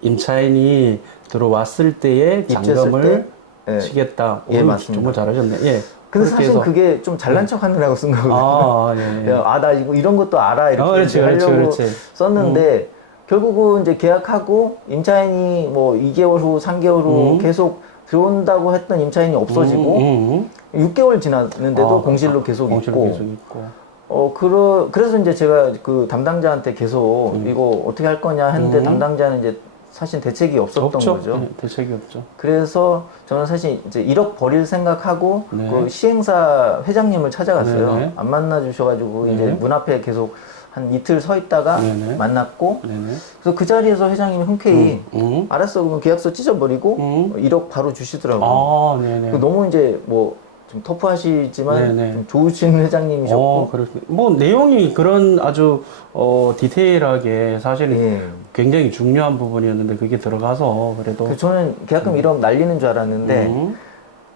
임차인이 들어왔을 때에 입주했을 잔금을 때 예. 치겠다. 예, 오, 맞습니다. 정말 잘하셨네. 예. 근데 그렇게 사실 해서- 그게 좀 잘난 척 하느라고 쓴 거거든요. 아, 예, 예. 나 이런 것도 알아 이렇게 그렇지, 이제 그렇지, 하려고 그렇지. 썼는데 결국은 이제 계약하고 임차인이 뭐 2개월 후, 3개월 후 계속 들어온다고 했던 임차인이 없어지고 6개월 지났는데도 아, 공실로 계속 공실로 있고 계속 있고. 그래서 이제 제가 그 담당자한테 계속 이거 어떻게 할 거냐 했는데 담당자는 이제 사실 대책이 없었던 없죠. 거죠. 예, 대책이 없죠. 그래서 저는 사실 이제 1억 버릴 생각하고 네. 그 시행사 회장님을 찾아갔어요. 네네. 안 만나 주셔가지고 네네. 이제 문 앞에 계속 한 이틀 서 있다가 네네. 만났고 네네. 그래서 그 자리에서 회장님이 흔쾌히 음. 알았어 그럼 계약서 찢어버리고 1억 바로 주시더라고요. 아, 네네. 너무 이제 뭐 좀 터프하시지만 네네. 좀 좋으신 회장님이셨고 그렇습니다. 뭐 내용이 그런 아주 디테일하게 사실 예. 굉장히 중요한 부분이었는데 그게 들어가서 그래도 저는 계약금 1억 날리는 줄 알았는데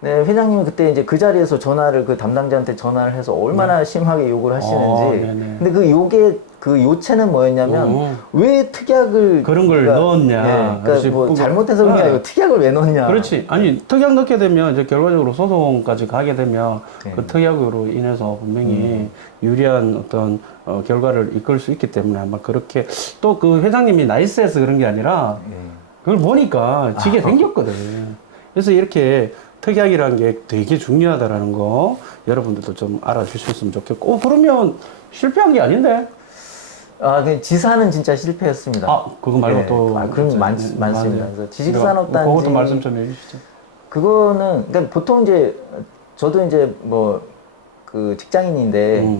네, 회장님이 그때 이제 그 자리에서 전화를 그 담당자한테 전화를 해서 얼마나 심하게 욕을 하시는지. 네네. 근데 그 욕의 그 요체는 뭐였냐면 왜 특약을 그런 걸 네가- 넣었냐. 네, 그러니까 그렇지. 뭐 잘못해서 그런 게 아니고 특약을 왜 넣었냐. 그렇지. 아니 특약 넣게 되면 이제 결과적으로 소송까지 가게 되면 네. 그 특약으로 인해서 분명히 유리한 어떤 결과를 이끌 수 있기 때문에 아마 그렇게 또 그 회장님이 나이스해서 그런 게 아니라 그걸 보니까 지게 생겼거든. 그래서 이렇게 특약이라는 게 되게 중요하다라는 거 여러분들도 좀 알아주셨으면 좋겠고 그러면 실패한 게 아닌데 그 지사는 진짜 실패했습니다. 그거 말고 네. 또 그럼 이제, 많습니다. 맞아요. 그래서 지식산업단지 그것도 말씀 좀 해주시죠. 그거는 그러니까 보통 이제 저도 이제 뭐 그 직장인인데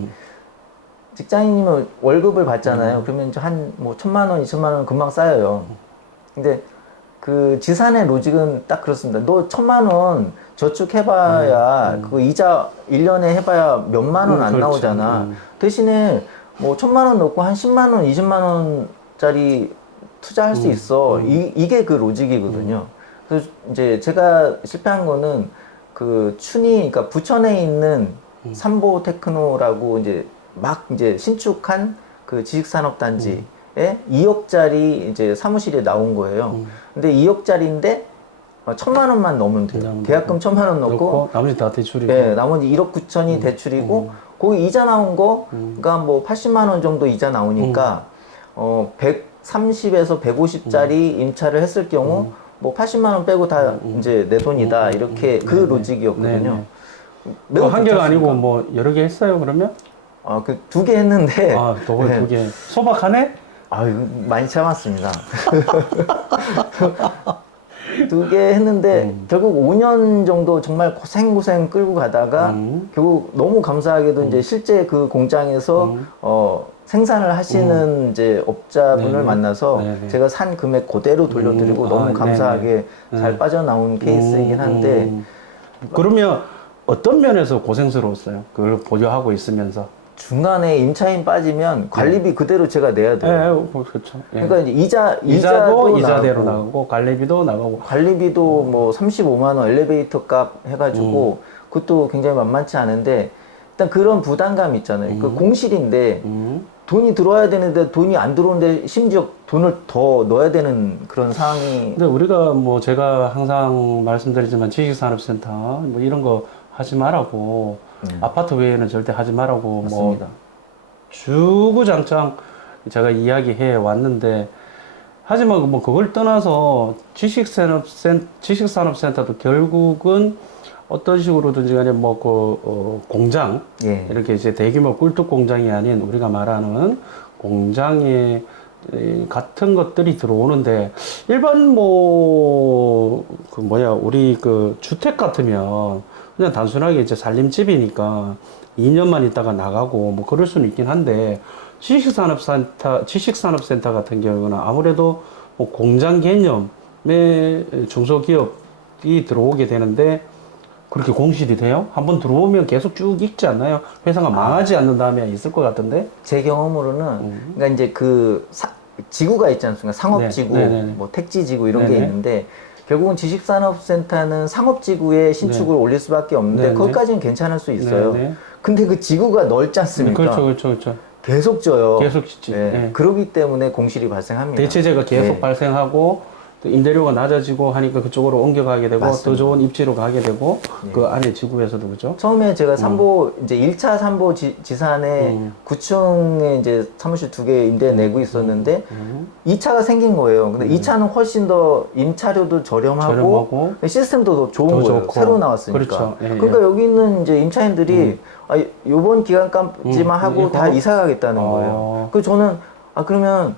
직장인이면 월급을 받잖아요. 그러면 이제 한 뭐 1,000만 원, 2,000만 원 금방 쌓여요. 근데 그 지산의 로직은 딱 그렇습니다. 너 1,000만 원 저축해봐야 그 이자 1년에 해봐야 몇만 원 안 그렇죠. 나오잖아. 대신에 뭐 1,000만 원 넣고 한 10만 원, 20만 원짜리 투자할 수 있어. 이게 그 로직이거든요. 그래서 이제 제가 실패한 거는 그 그러니까 부천에 있는 삼보 테크노라고 이제 막 이제 신축한 그 지식산업단지에 2억짜리 이제 사무실에 나온 거예요. 근데 2억짜리인데 1,000만 원만 넣으면 돼요. 그냥 계약금 1,000만 원 넣고 넣고 나머지 다 대출이고. 네, 나머지 1억 9천이 대출이고 거기 이자 나온 거가 뭐 80만 원 정도 이자 나오니까 130에서 150짜리 임차를 했을 경우 뭐 80만 원 빼고 다 이제 내 돈이다 이렇게 그 네네. 로직이었거든요. 뭐 한 개가 좋지 아니고 않습니까? 뭐 여러 개 했어요 그러면? 그 2개 했는데 두 개, 두 개. 소박하네? 이거 많이 참았습니다. 2개 했는데 결국 5년 정도 정말 고생 끌고 가다가 결국 너무 감사하게도 이제 실제 그 공장에서 생산을 하시는 이제 업자분을 네네. 만나서 네네. 제가 산 금액 그대로 돌려드리고 너무 감사하게 잘 빠져나온 케이스이긴 한데 그러면 어떤 면에서 고생스러웠어요? 그걸 보유하고 있으면서. 중간에 임차인 빠지면 관리비 그대로 제가 내야 돼요. 그렇죠. 그러니까 이제 이자도 이자도 이자대로 나가고 나가고 관리비도 나가고. 관리비도 뭐 35만 원 엘리베이터 값 해가지고 그것도 굉장히 만만치 않은데 일단 그런 부담감 있잖아요. 그 공실인데 돈이 들어와야 되는데 돈이 안 들어오는데 심지어 돈을 더 넣어야 되는 그런 상황이. 근데 우리가 뭐 제가 항상 말씀드리지만 지식산업센터 뭐 이런 거 하지 말라고 아파트 외에는 절대 하지 말라고 맞습니다. 뭐 주구장창 제가 이야기해 왔는데 하지만 뭐 그걸 떠나서 지식산업센터도 결국은 어떤 식으로든지 간에 뭐 공장, 예. 이렇게 이제 대규모 꿀뚝 공장이 아닌 우리가 말하는 공장에 같은 것들이 들어오는데, 일반 우리 주택 같으면 그냥 단순하게 이제 살림집이니까 2년만 있다가 나가고 뭐 그럴 수는 있긴 한데, 지식산업센터 같은 경우는 아무래도 뭐 공장 개념의 중소기업이 들어오게 되는데, 그렇게 공실이 돼요? 한번 들어오면 계속 쭉 익지 않나요? 회사가 망하지 않는 다음에 있을 것 같은데? 제 경험으로는 그러니까 이제 지구가 있지 않습니까? 상업지구, 네. 뭐 택지지구 이런 게 네네. 있는데, 결국은 지식산업센터는 상업지구에 신축을 올릴 수밖에 없는데 네네. 거기까지는 괜찮을 수 있어요. 네네. 근데 그 지구가 넓지 않습니까? 그렇죠. 계속 져요. 계속 짓지. 예. 네. 그러기 때문에 공실이 발생합니다. 대체재가 계속 예. 발생하고, 또 임대료가 낮아지고 하니까 그쪽으로 옮겨가게 되고, 맞습니다. 더 좋은 입지로 가게 되고, 예. 그 안에 지구에서도 그죠? 처음에 제가 이제 1차 삼보 지산에 9층에 이제 사무실 2개 임대 내고 있었는데, 2차가 생긴 거예요. 근데 2차는 훨씬 더 임차료도 저렴하고 시스템도 더 좋은 더 거예요. 좋고. 새로 나왔으니까. 그렇죠. 예, 그러니까 여기 있는 이제 임차인들이 요번 기간까지만 하고 이거? 다 이사 가겠다는 거예요. 그래서 저는 그러면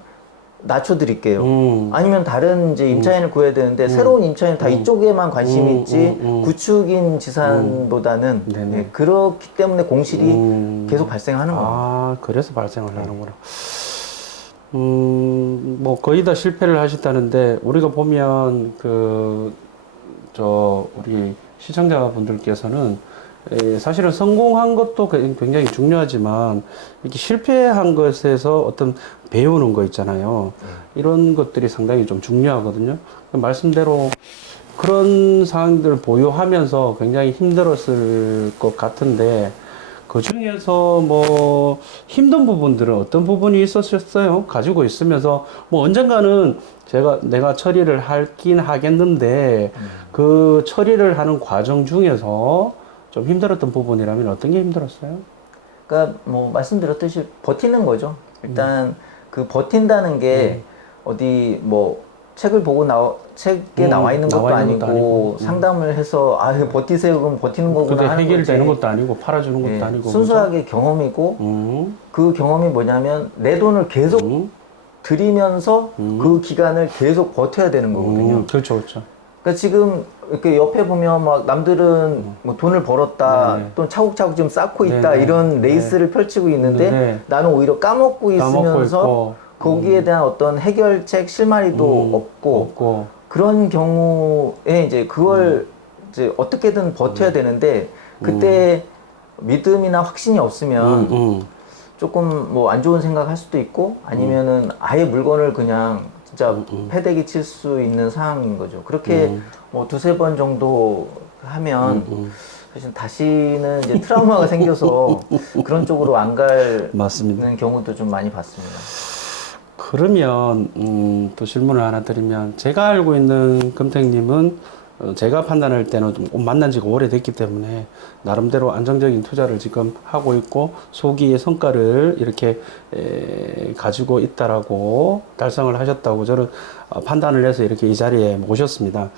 낮춰드릴게요. 아니면 다른 이제 임차인을 구해야 되는데, 새로운 임차인 다 이쪽에만 관심이 있지 구축인 지산보다는. 네네. 예, 그렇기 때문에 공실이 계속 발생하는 거예요. 아, 그래서 발생을 하는구나. 뭐 거의 다 실패를 하셨다는데, 우리가 보면 우리 시청자분들께서는 사실은 성공한 것도 굉장히 중요하지만, 이렇게 실패한 것에서 어떤 배우는 거 있잖아요. 이런 것들이 상당히 좀 중요하거든요. 말씀대로 그런 상황들을 보유하면서 굉장히 힘들었을 것 같은데, 그 중에서 뭐 힘든 부분들은 어떤 부분이 있었어요? 가지고 있으면서 뭐 언젠가는 내가 처리를 하긴 하겠는데, 그 처리를 하는 과정 중에서 좀 힘들었던 부분이라면 어떤 게 힘들었어요? 그러니까 뭐 말씀드렸듯이 버티는 거죠. 일단 그 버틴다는 게 어디 뭐 책에 나와 있는 것도 아니고 상담을 해서 이거 버티세요 그럼 버티는 거구나 근데 하는 해결되는 거지. 것도 아니고 팔아주는 것도 예, 아니고 순수하게 경험이고, 그 경험이 뭐냐면 내 돈을 계속 들이면서 그 기간을 계속 버텨야 되는 거거든요. 그렇죠. 그러니까 지금 이렇게 옆에 보면 막 남들은 뭐 돈을 벌었다, 네네. 또 차곡차곡 좀 쌓고 있다, 네네. 이런 레이스를 펼치고 있는데, 네. 나는 오히려 까먹고 있으면서 있고. 거기에 대한 어떤 해결책 실마리도 없고 그런 경우에 이제 그걸 이제 어떻게든 버텨야 되는데, 그때 믿음이나 확신이 없으면 조금 뭐 안 좋은 생각할 수도 있고, 아니면은 아예 물건을 그냥 진짜 패대기 칠 수 있는 상황인 거죠. 그렇게 뭐 2-3번 정도 하면 사실 다시는 이제 트라우마가 생겨서 그런 쪽으로 안 가는 경우도 좀 많이 봤습니다. 그러면 또 질문을 하나 드리면, 제가 알고 있는 금택님은 제가 판단할 때는 좀 만난 지가 오래됐기 때문에 나름대로 안정적인 투자를 지금 하고 있고, 소기의 성과를 이렇게 가지고 있다라고 달성을 하셨다고 저는 판단을 해서 이렇게 이 자리에 모셨습니다.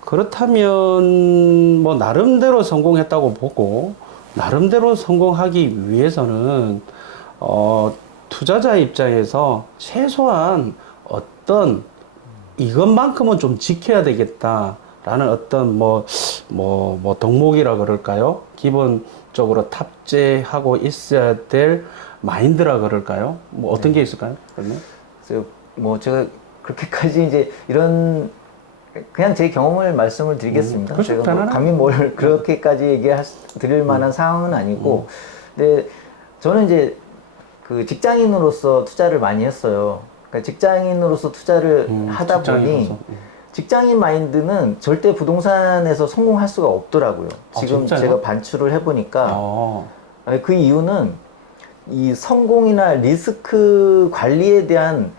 그렇다면 뭐 나름대로 성공했다고 보고, 나름대로 성공하기 위해서는 투자자 입장에서 최소한 어떤 이것만큼은 좀 지켜야 되겠다라는 어떤 덕목이라 그럴까요? 기본적으로 탑재하고 있어야 될 마인드라 그럴까요? 뭐 어떤 게 있을까요? 그러면? 그래서 뭐 제가 그렇게까지 이제 이런 그냥 제 경험을 말씀을 드리겠습니다. 그렇죠. 제가 뭐 감히 뭘 그렇게까지 드릴 만한 상황은 아니고, 근데 저는 이제 그 직장인으로서 투자를 많이 했어요. 그러니까 직장인으로서 투자를 하다 보니 직장인 마인드는 절대 부동산에서 성공할 수가 없더라고요. 지금 진짜요? 제가 반출을 해보니까 그 이유는 이 성공이나 리스크 관리에 대한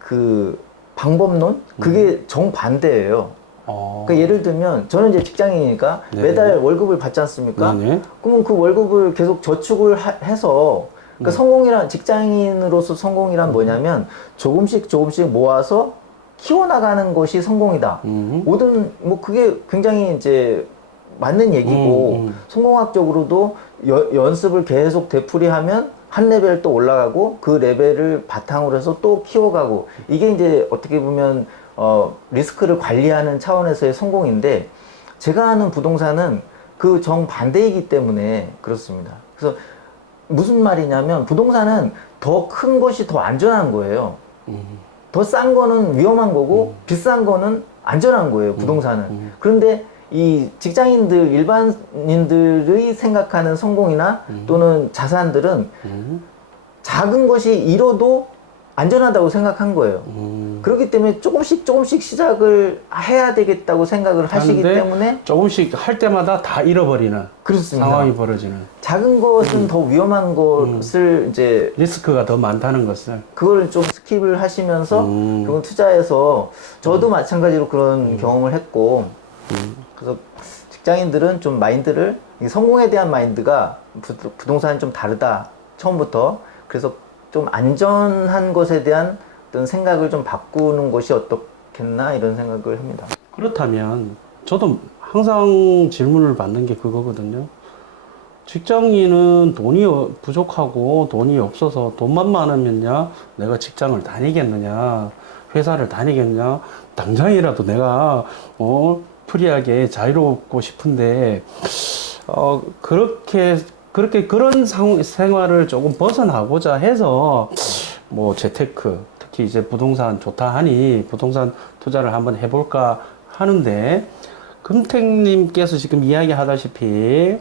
그 방법론? 그게 정반대예요. 그러니까 예를 들면 저는 이제 직장인이니까 매달 월급을 받지 않습니까? 그러면 그 월급을 계속 저축을 해서, 그러니까 직장인으로서 성공이란 뭐냐면 조금씩 모아서 키워나가는 것이 성공이다. 모든 뭐 그게 굉장히 이제 맞는 얘기고 성공학적으로도 연습을 계속 되풀이하면 한 레벨 또 올라가고 그 레벨을 바탕으로 해서 또 키워가고 이게 이제 어떻게 보면 리스크를 관리하는 차원에서의 성공인데 제가 하는 부동산은 그 정반대이기 때문에 그렇습니다. 그래서 무슨 말이냐면 부동산은 더 큰 것이 더 안전한 거예요. 더 싼 거는 위험한 거고 비싼 거는 안전한 거예요. 부동산은. 그런데 이 직장인들, 일반인들의 생각하는 성공이나 또는 자산들은 작은 것이 잃어도 안전하다고 생각한 거예요. 그렇기 때문에 조금씩 시작을 해야 되겠다고 생각을 하시기 때문에 조금씩 할 때마다 다 잃어버리는 그렇습니다. 상황이 벌어지는. 작은 것은 더 위험한 것을 이제 리스크가 더 많다는 것을. 그걸 좀 스킵을 하시면서 그건 투자해서 저도 마찬가지로 그런 경험을 했고 그래서 직장인들은 좀 마인드를 성공에 대한 마인드가 부동산은 좀 다르다 처음부터. 그래서 좀 안전한 것에 대한 어떤 생각을 좀 바꾸는 것이 어떻겠나 이런 생각을 합니다. 그렇다면 저도 항상 질문을 받는 게 그거거든요. 직장인은 돈이 부족하고 돈이 없어서 돈만 많으면야 내가 직장을 다니겠느냐, 회사를 다니겠냐, 당장이라도 내가 프리하게 자유롭고 싶은데 그런 생활을 조금 벗어나고자 해서 뭐 재테크, 특히 이제 부동산 좋다 하니 부동산 투자를 한번 해볼까 하는데 금택님께서 지금 이야기하다시피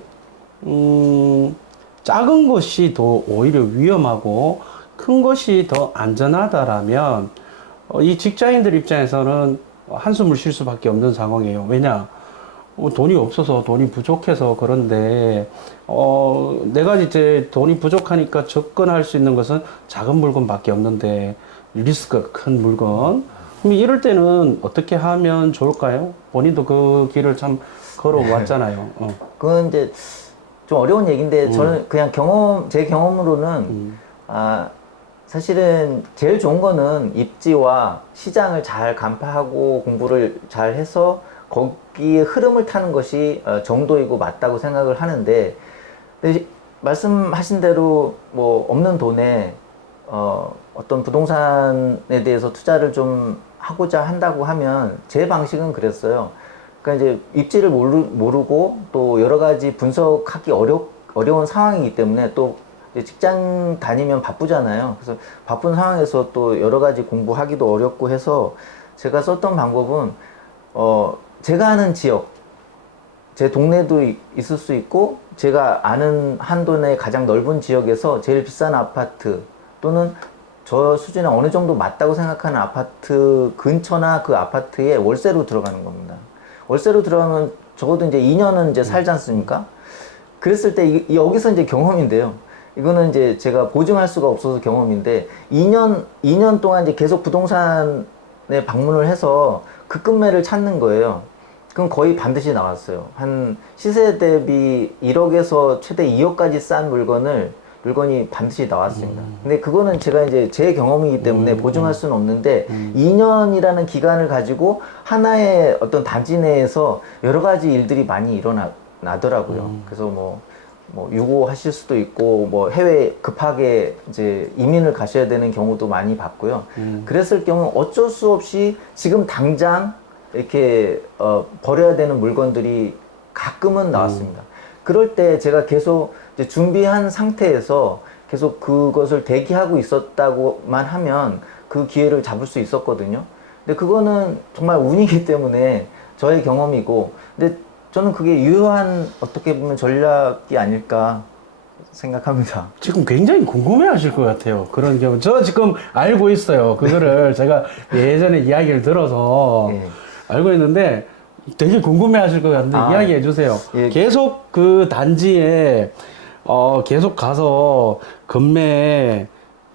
작은 것이 더 오히려 위험하고 큰 것이 더 안전하다라면 이 직장인들 입장에서는 한숨을 쉴 수밖에 없는 상황이에요. 왜냐? 돈이 없어서 돈이 부족해서 그런데 내가 이제 돈이 부족하니까 접근할 수 있는 것은 작은 물건밖에 없는데 리스크가 큰 물건. 그럼 이럴 때는 어떻게 하면 좋을까요? 본인도 그 길을 참 걸어왔잖아요. 그건 이제 좀 어려운 얘기인데 저는 그냥 제 경험으로는 사실은 제일 좋은 거는 입지와 시장을 잘 간파하고 공부를 잘 해서 거기에 흐름을 타는 것이 정도이고 맞다고 생각을 하는데 근데 말씀하신 대로 뭐 없는 돈에 어떤 부동산에 대해서 투자를 좀 하고자 한다고 하면 제 방식은 그랬어요. 그러니까 이제 입지를 모르고 또 여러 가지 분석하기 어려운 상황이기 때문에 또 직장 다니면 바쁘잖아요. 그래서 바쁜 상황에서 또 여러 가지 공부하기도 어렵고 해서 제가 썼던 방법은 제가 아는 지역, 제 동네도 있을 수 있고 제가 아는 한돈의 가장 넓은 지역에서 제일 비싼 아파트 또는 저 수준에 어느 정도 맞다고 생각하는 아파트 근처나 그 아파트에 월세로 들어가는 겁니다. 월세로 들어가면 적어도 이제 2년은 이제 살지 않습니까? 그랬을 때 여기서 이제 경험인데요. 이거는 이제 제가 보증할 수가 없어서 경험인데 2년 동안 이제 계속 부동산에 방문을 해서 급매를 찾는 거예요. 그럼 거의 반드시 나왔어요. 한 시세 대비 1억에서 최대 2억까지 싼 물건이 반드시 나왔습니다. 근데 그거는 제가 이제 제 경험이기 때문에 보증할 수는 없는데 2년이라는 기간을 가지고 하나의 어떤 단지 내에서 여러 가지 일들이 많이 일어나더라고요. 그래서 뭐 유고하실 수도 있고 뭐 해외 급하게 이제 이민을 가셔야 되는 경우도 많이 봤고요. 그랬을 경우 어쩔 수 없이 지금 당장 이렇게 버려야 되는 물건들이 가끔은 나왔습니다. 그럴 때 제가 계속 이제 준비한 상태에서 계속 그것을 대기하고 있었다고만 하면 그 기회를 잡을 수 있었거든요. 근데 그거는 정말 운이기 때문에 저의 경험이고, 근데 저는 그게 유효한 어떻게 보면 전략이 아닐까 생각합니다. 지금 굉장히 궁금해 하실 것 같아요. 그런 경우. 저 지금 알고 있어요. 그거를 제가 예전에 이야기를 들어서 예. 알고 있는데 되게 궁금해 하실 것 같은데 이야기해 주세요. 예. 계속 그 단지에 계속 가서 금매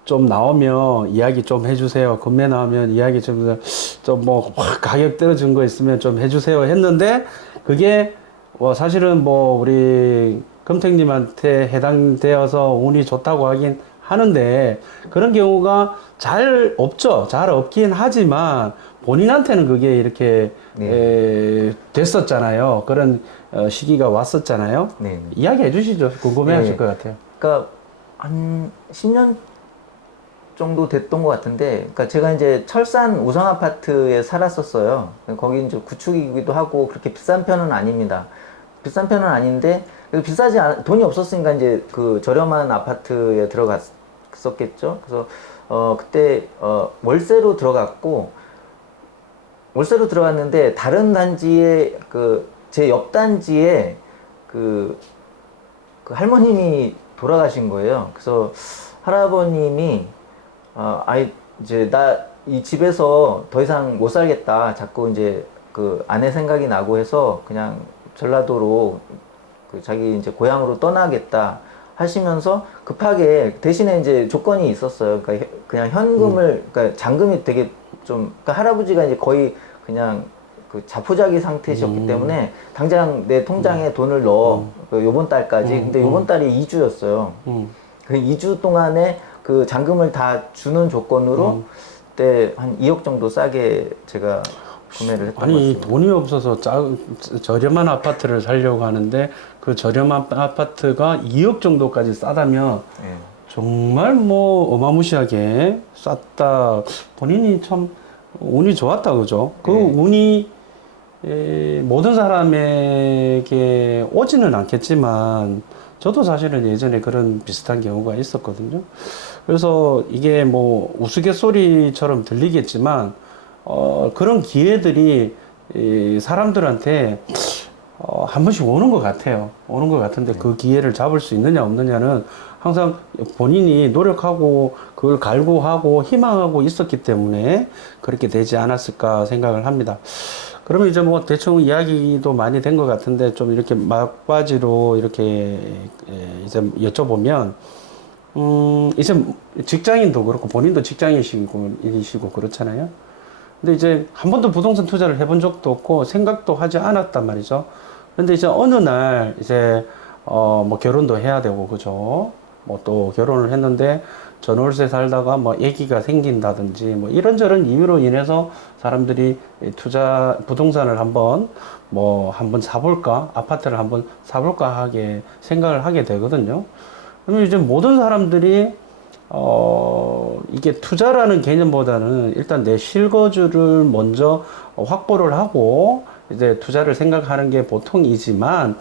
좀 나오면 이야기 좀 해주세요. 금매 나오면 이야기 좀 뭐 가격 떨어진 거 있으면 좀 해주세요 했는데 그게 사실은 뭐 우리 금택님한테 해당되어서 운이 좋다고 하긴 하는데 그런 경우가 잘 없죠. 잘 없긴 하지만 본인한테는 그게 이렇게 됐었잖아요. 그런 시기가 왔었잖아요. 네. 이야기해 주시죠. 궁금해하실 네. 것 같아요. 그러니까 한 10년 정도 됐던 것 같은데, 그러니까 제가 이제 철산 우성 아파트에 살았었어요. 거기 이제 구축이기도 하고 그렇게 비싼 편은 아닙니다. 비싼 편은 아닌데 돈이 없었으니까 이제 그 저렴한 아파트에 들어갔었겠죠. 그래서 그때 월세로 들어갔는데 다른 단지에 제 옆 단지에 그 할머님이 돌아가신 거예요. 그래서 할아버님이 이제 나 이 집에서 더 이상 못 살겠다. 자꾸 이제 그 아내 생각이 나고 해서 그냥 전라도로 자기 이제 고향으로 떠나겠다 하시면서 급하게 대신에 이제 조건이 있었어요. 그러니까 그냥 현금을 그러니까 잔금이 되게 좀 그러니까 할아버지가 이제 거의 그냥 그 자포자기 상태셨기 때문에 당장 내 통장에 돈을 넣어 요번 달까지. 근데 요번 달이 2주였어요. 그 2주 동안에 그 잔금을 다 주는 조건으로 그때 한 2억 정도 싸게 제가 구매를 했던 것 아니 같습니다. 돈이 없어서 저렴한 아파트를 살려고 하는데 그 저렴한 아파트가 2억 정도까지 싸다면 네. 정말 뭐 어마무시하게 쌌다. 본인이 참 운이 좋았다 그죠? 그 운이 모든 사람에게 오지는 않겠지만 저도 사실은 예전에 그런 비슷한 경우가 있었거든요. 그래서 이게 뭐 우스갯소리처럼 들리겠지만 그런 기회들이 사람들한테 한 번씩 오는 것 같아요. 오는 것 같은데 그 기회를 잡을 수 있느냐 없느냐는 항상 본인이 노력하고 그걸 갈구하고 희망하고 있었기 때문에 그렇게 되지 않았을까 생각을 합니다. 그러면 이제 뭐 대충 이야기도 많이 된 것 같은데 좀 이렇게 막바지로 이렇게 이제 여쭤보면 이제 직장인도 그렇고 본인도 직장인이시고 그렇잖아요. 근데 이제 한 번도 부동산 투자를 해본 적도 없고 생각도 하지 않았단 말이죠. 근데 이제 어느 날 이제 뭐 결혼도 해야 되고 그죠. 뭐 또 결혼을 했는데 전월세 살다가 뭐 아기가 생긴다든지 뭐 이런저런 이유로 인해서 사람들이 부동산을 한번 한번 사볼까 아파트를 한번 사볼까 하게 생각을 하게 되거든요. 그러면 이제 모든 사람들이 이게 투자라는 개념보다는 일단 내 실거주를 먼저 확보를 하고 이제 투자를 생각하는 게 보통이지만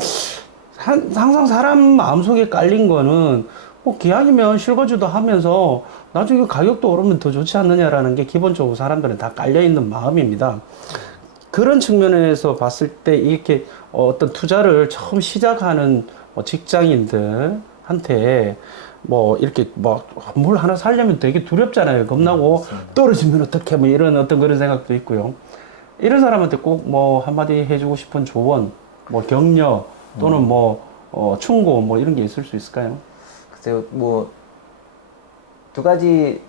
항상 사람 마음속에 깔린 거는 뭐 기왕이면 실거주도 하면서 나중에 가격도 오르면 더 좋지 않느냐라는 게 기본적으로 사람들은 다 깔려있는 마음입니다. 그런 측면에서 봤을 때 이렇게 어떤 투자를 처음 시작하는 직장인들한테 뭐 이렇게 뭘 하나 살려면 되게 두렵잖아요. 겁나고 떨어지면 어떡해 뭐 이런 어떤 그런 생각도 있고요. 이런 사람한테 꼭 뭐 한마디 해주고 싶은 조언, 뭐 격려 또는 충고 뭐 이런 게 있을 수 있을까요? 글쎄요, 뭐 두 가지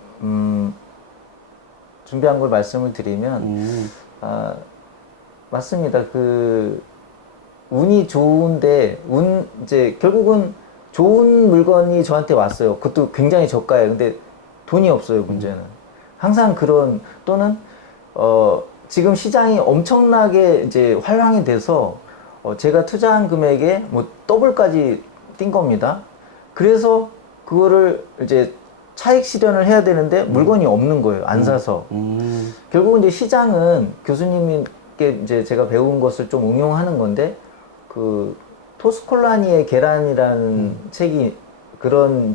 준비한 걸 말씀을 드리면 맞습니다. 그 운이 좋은데 이제 결국은 좋은 물건이 저한테 왔어요. 그것도 굉장히 저가예요. 근데 돈이 없어요, 문제는. 항상 또는 지금 시장이 엄청나게 이제 활황이 돼서 제가 투자한 금액에 뭐 더블까지 뛴 겁니다. 그래서 그거를 이제 차익 실현을 해야 되는데 물건이 없는 거예요. 안 사서. 결국은 이제 시장은 교수님께 이제 제가 배운 것을 좀 응용하는 건데 그 토스콜라니의 계란이라는 책이 그런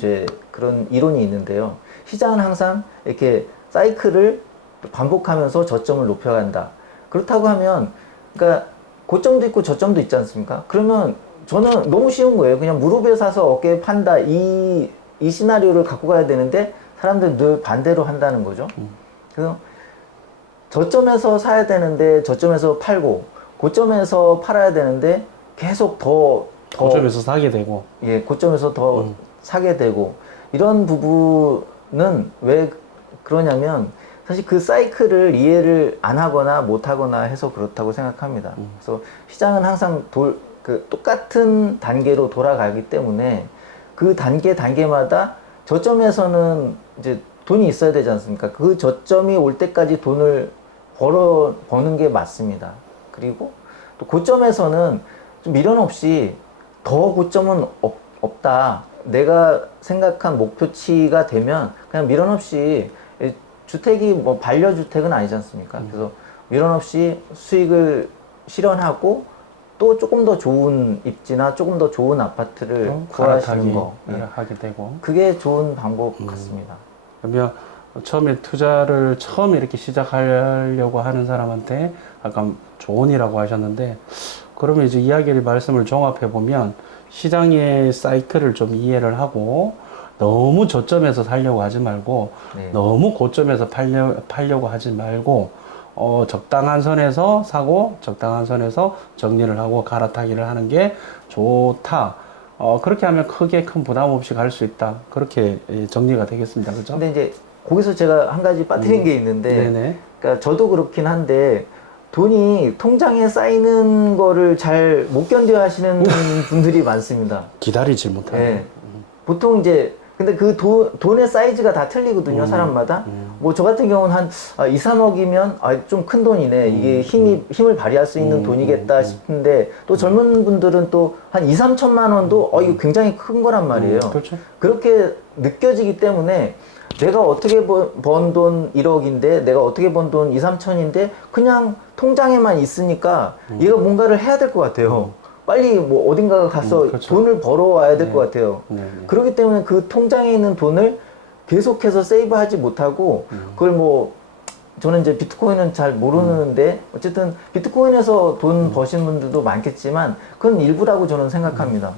이론이 있는데요. 시장은 항상 이렇게 사이클을 반복하면서 저점을 높여간다. 그렇다고 하면, 그러니까 고점도 있고 저점도 있지 않습니까? 그러면 저는 너무 쉬운 거예요. 그냥 무릎에 사서 어깨에 판다. 이 시나리오를 갖고 가야 되는데 사람들 늘 반대로 한다는 거죠. 그래서 저점에서 사야 되는데 저점에서 팔고 고점에서 팔아야 되는데 계속 고점에서 사게 되고 고점에서 더 사게 되고 이런 부분은 왜 그러냐면 사실 그 사이클을 이해를 안 하거나 못 하거나 해서 그렇다고 생각합니다. 그래서 시장은 항상 똑같은 단계로 돌아가기 때문에 그 단계마다 저점에서는 이제 돈이 있어야 되지 않습니까? 그 저점이 올 때까지 돈을 버는 게 맞습니다. 그리고 또 고점에서는 좀 미련 없이 더 고점은 없다. 내가 생각한 목표치가 되면 그냥 미련 없이 주택이 뭐 반려주택은 아니지 않습니까? 그래서 미련 없이 수익을 실현하고 또 조금 더 좋은 입지나 조금 더 좋은 아파트를 구하시는 거. 하게 되고. 그게 좋은 방법 같습니다. 그러면 처음에 투자를 처음 이렇게 시작하려고 하는 사람한테 아까 조언이라고 하셨는데 그러면 이제 이야기를 말씀을 종합해 보면 시장의 사이클을 좀 이해를 하고 너무 저점에서 살려고 하지 말고 네. 너무 고점에서 팔려고 하지 말고 적당한 선에서 사고 적당한 선에서 정리를 하고 갈아타기를 하는 게 좋다. 그렇게 하면 크게 큰 부담 없이 갈 수 있다. 그렇게 정리가 되겠습니다. 그죠? 근데 이제 거기서 제가 한 가지 빠뜨린 게 있는데, 네네. 그러니까 저도 그렇긴 한데 돈이 통장에 쌓이는 거를 잘 못 견뎌 하시는 분들이 많습니다. 기다리지 못하는. 네. 보통 이제 근데 그 돈의 사이즈가 다 틀리거든요, 사람마다. 뭐 저 같은 경우는 한 2, 3억이면 좀 큰 돈이네. 이게 힘을 발휘할 수 있는 돈이겠다 싶은데 또 젊은 분들은 또 한 2, 3천만 원도 이거 굉장히 큰 거란 말이에요. 그렇죠. 그렇게 느껴지기 때문에 내가 어떻게 번 돈 1억인데 내가 어떻게 번 돈 2, 3천인데 그냥 통장에만 있으니까 얘가 뭔가를 해야 될 것 같아요. 빨리 뭐 어딘가 가서 그렇죠. 돈을 벌어와야 될 것 같아요. 네. 그렇기 때문에 그 통장에 있는 돈을 계속해서 세이브하지 못하고 그걸 뭐 저는 이제 비트코인은 잘 모르는데 어쨌든 비트코인에서 돈 버신 분들도 많겠지만 그건 일부라고 저는 생각합니다.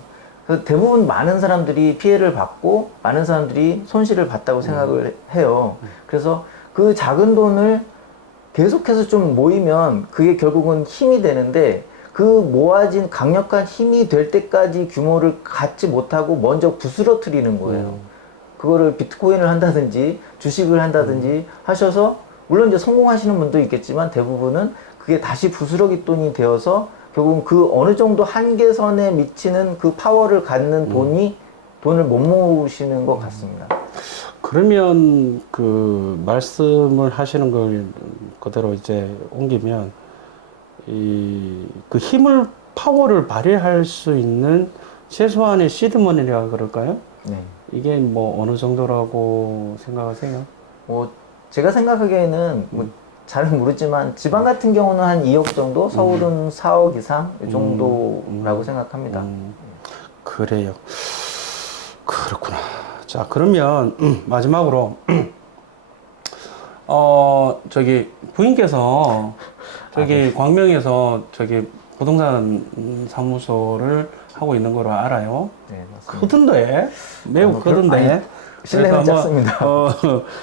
그래서 대부분 많은 사람들이 피해를 받고 많은 사람들이 손실을 봤다고 생각을 해요. 그래서 그 작은 돈을 계속해서 좀 모이면 그게 결국은 힘이 되는데 그 모아진 강력한 힘이 될 때까지 규모를 갖지 못하고 먼저 부스러뜨리는 거예요. 그거를 비트코인을 한다든지 주식을 한다든지 하셔서 물론 이제 성공하시는 분도 있겠지만 대부분은 그게 다시 부스러기 돈이 되어서 결국은 그 어느 정도 한계선에 미치는 그 파워를 갖는 돈을 못 모으시는 것 같습니다. 그러면 그 말씀을 하시는 걸 그대로 이제 옮기면 그 힘을 파워를 발휘할 수 있는 최소한의 시드머니라 그럴까요? 네. 이게 뭐 어느 정도라고 생각하세요? 뭐 제가 생각하기에는 뭐 잘은 모르지만 지방 같은 경우는 한 2억 정도, 서울은 4억 이상 이 정도라고 생각합니다. 그래요. 그렇구나. 자, 그러면 마지막으로 저기 부인께서 저기 광명에서 저기 부동산 사무소를 하고 있는 거로 알아요. 네, 맞습니다. 크던데 매우 크던데. 실내는 그래서 작습니다.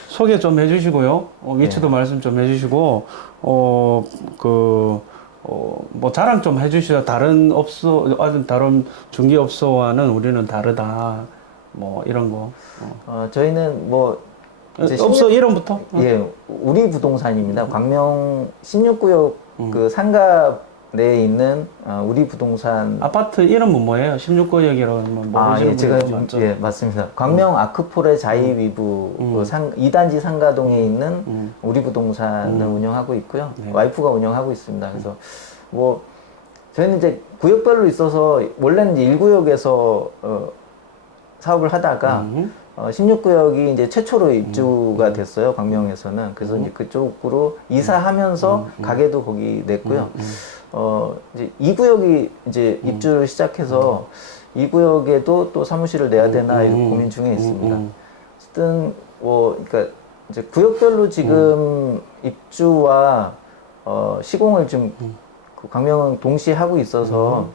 소개 좀 해주시고요. 위치도 말씀 좀 해주시고 뭐 자랑 좀 해주시죠. 다른 다른 중개업소와는 우리는 다르다. 뭐 이런 거. 저희는 뭐 이제 업소 이름부터? 예, 우리 부동산입니다. 광명 16구역 그 상가 내에 있는 우리 부동산. 아파트 이름은 뭐예요? 16구역이라고 하면 모르시는 예, 제가 분이 많죠? 예, 맞습니다. 광명 아크폴의 자이위브 그 2단지 상가동에 있는 우리 부동산을 운영하고 있고요. 네. 와이프가 운영하고 있습니다. 그래서 뭐 저희는 이제 구역별로 있어서 원래는 이제 1구역에서 사업을 하다가 16구역이 이제 최초로 입주가 됐어요. 광명에서는. 그래서 이제 그쪽으로 이사하면서 가게도 거기 냈고요. 이제 2구역이 이제 입주를 시작해서 2구역에도 또 사무실을 내야 되나 이런 고민 중에 있습니다. 어쨌든 뭐 그러니까 이제 구역별로 지금 입주와 시공을 좀 그 광명은 동시에 하고 있어서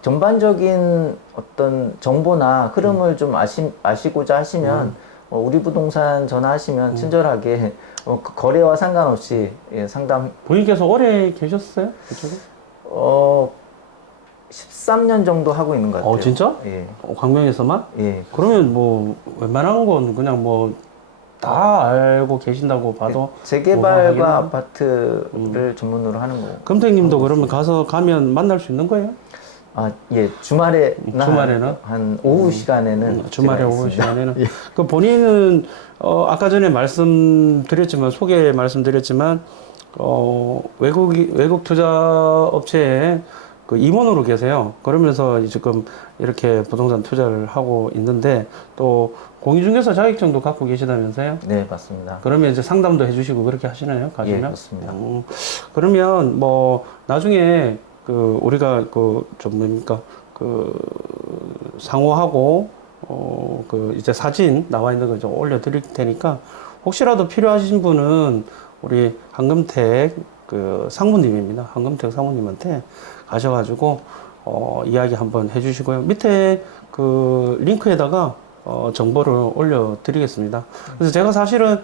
전반적인 어떤 정보나 흐름을 좀 아시고자 하시면 우리 부동산 전화하시면 친절하게 그 거래와 상관없이 상담. 부인께서 오래 계셨어요? 그쪽에? 13년 정도 하고 있는 것 같아요. 진짜? 예. 광명에서만? 예. 그러면 뭐 웬만한 건 그냥 뭐 다 알고 계신다고 봐도 재개발과 아파트를 전문으로 하는 거고. 금택님도 그러면 가면 만날 수 있는 거예요? 예, 주말에는 한 오후 시간에는 주말에 제가 오후 있습니다. 시간에는 예. 그 본인은 아까 전에 말씀드렸지만 소개 말씀드렸지만 외국 투자 업체에 그 임원으로 계세요. 그러면서 지금 이렇게 부동산 투자를 하고 있는데 또 공인중개사 자격증도 갖고 계시다면서요? 네, 맞습니다. 그러면 이제 상담도 해주시고 그렇게 하시나요? 가시면? 예, 그렇습니다. 그러면 뭐 나중에 그 우리가 그 좀 뭡니까 그 상호하고 그 이제 사진 나와 있는 거 좀 올려드릴 테니까 혹시라도 필요하신 분은 우리 한금택 그 상무님입니다. 한금택 상무님한테 가셔가지고 이야기 한번 해주시고요. 밑에 그 링크에다가 정보를 올려드리겠습니다. 그래서 제가 사실은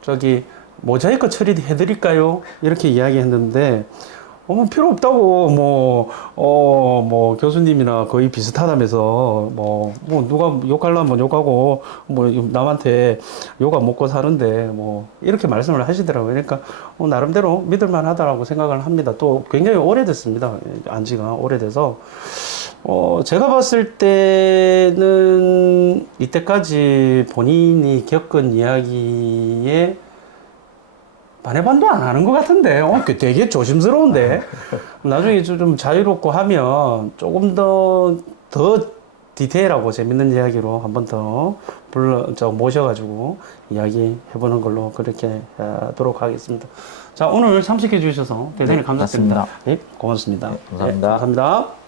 저기 모자이크 처리 해드릴까요? 이렇게 이야기했는데 뭐 필요 없다고 뭐 교수님이나 거의 비슷하다면서 뭐 누가 욕하려면 욕하고 뭐 남한테 욕 안 먹고 사는데 뭐 이렇게 말씀을 하시더라고요. 그러니까 나름대로 믿을만하다라고 생각을 합니다. 또 굉장히 오래됐습니다. 안지가 오래돼서 제가 봤을 때는 이때까지 본인이 겪은 이야기에 반의 반도 안 하는 것 같은데, 되게 조심스러운데. 나중에 좀 자유롭고 하면 조금 더 디테일하고 재밌는 이야기로 한 번 더 모셔가지고 이야기 해보는 걸로 그렇게 하도록 하겠습니다. 자, 오늘 참석해 주셔서 대단히 네, 감사드립니다. 맞습니다. 네, 고맙습니다. 네, 감사합니다. 네, 감사합니다.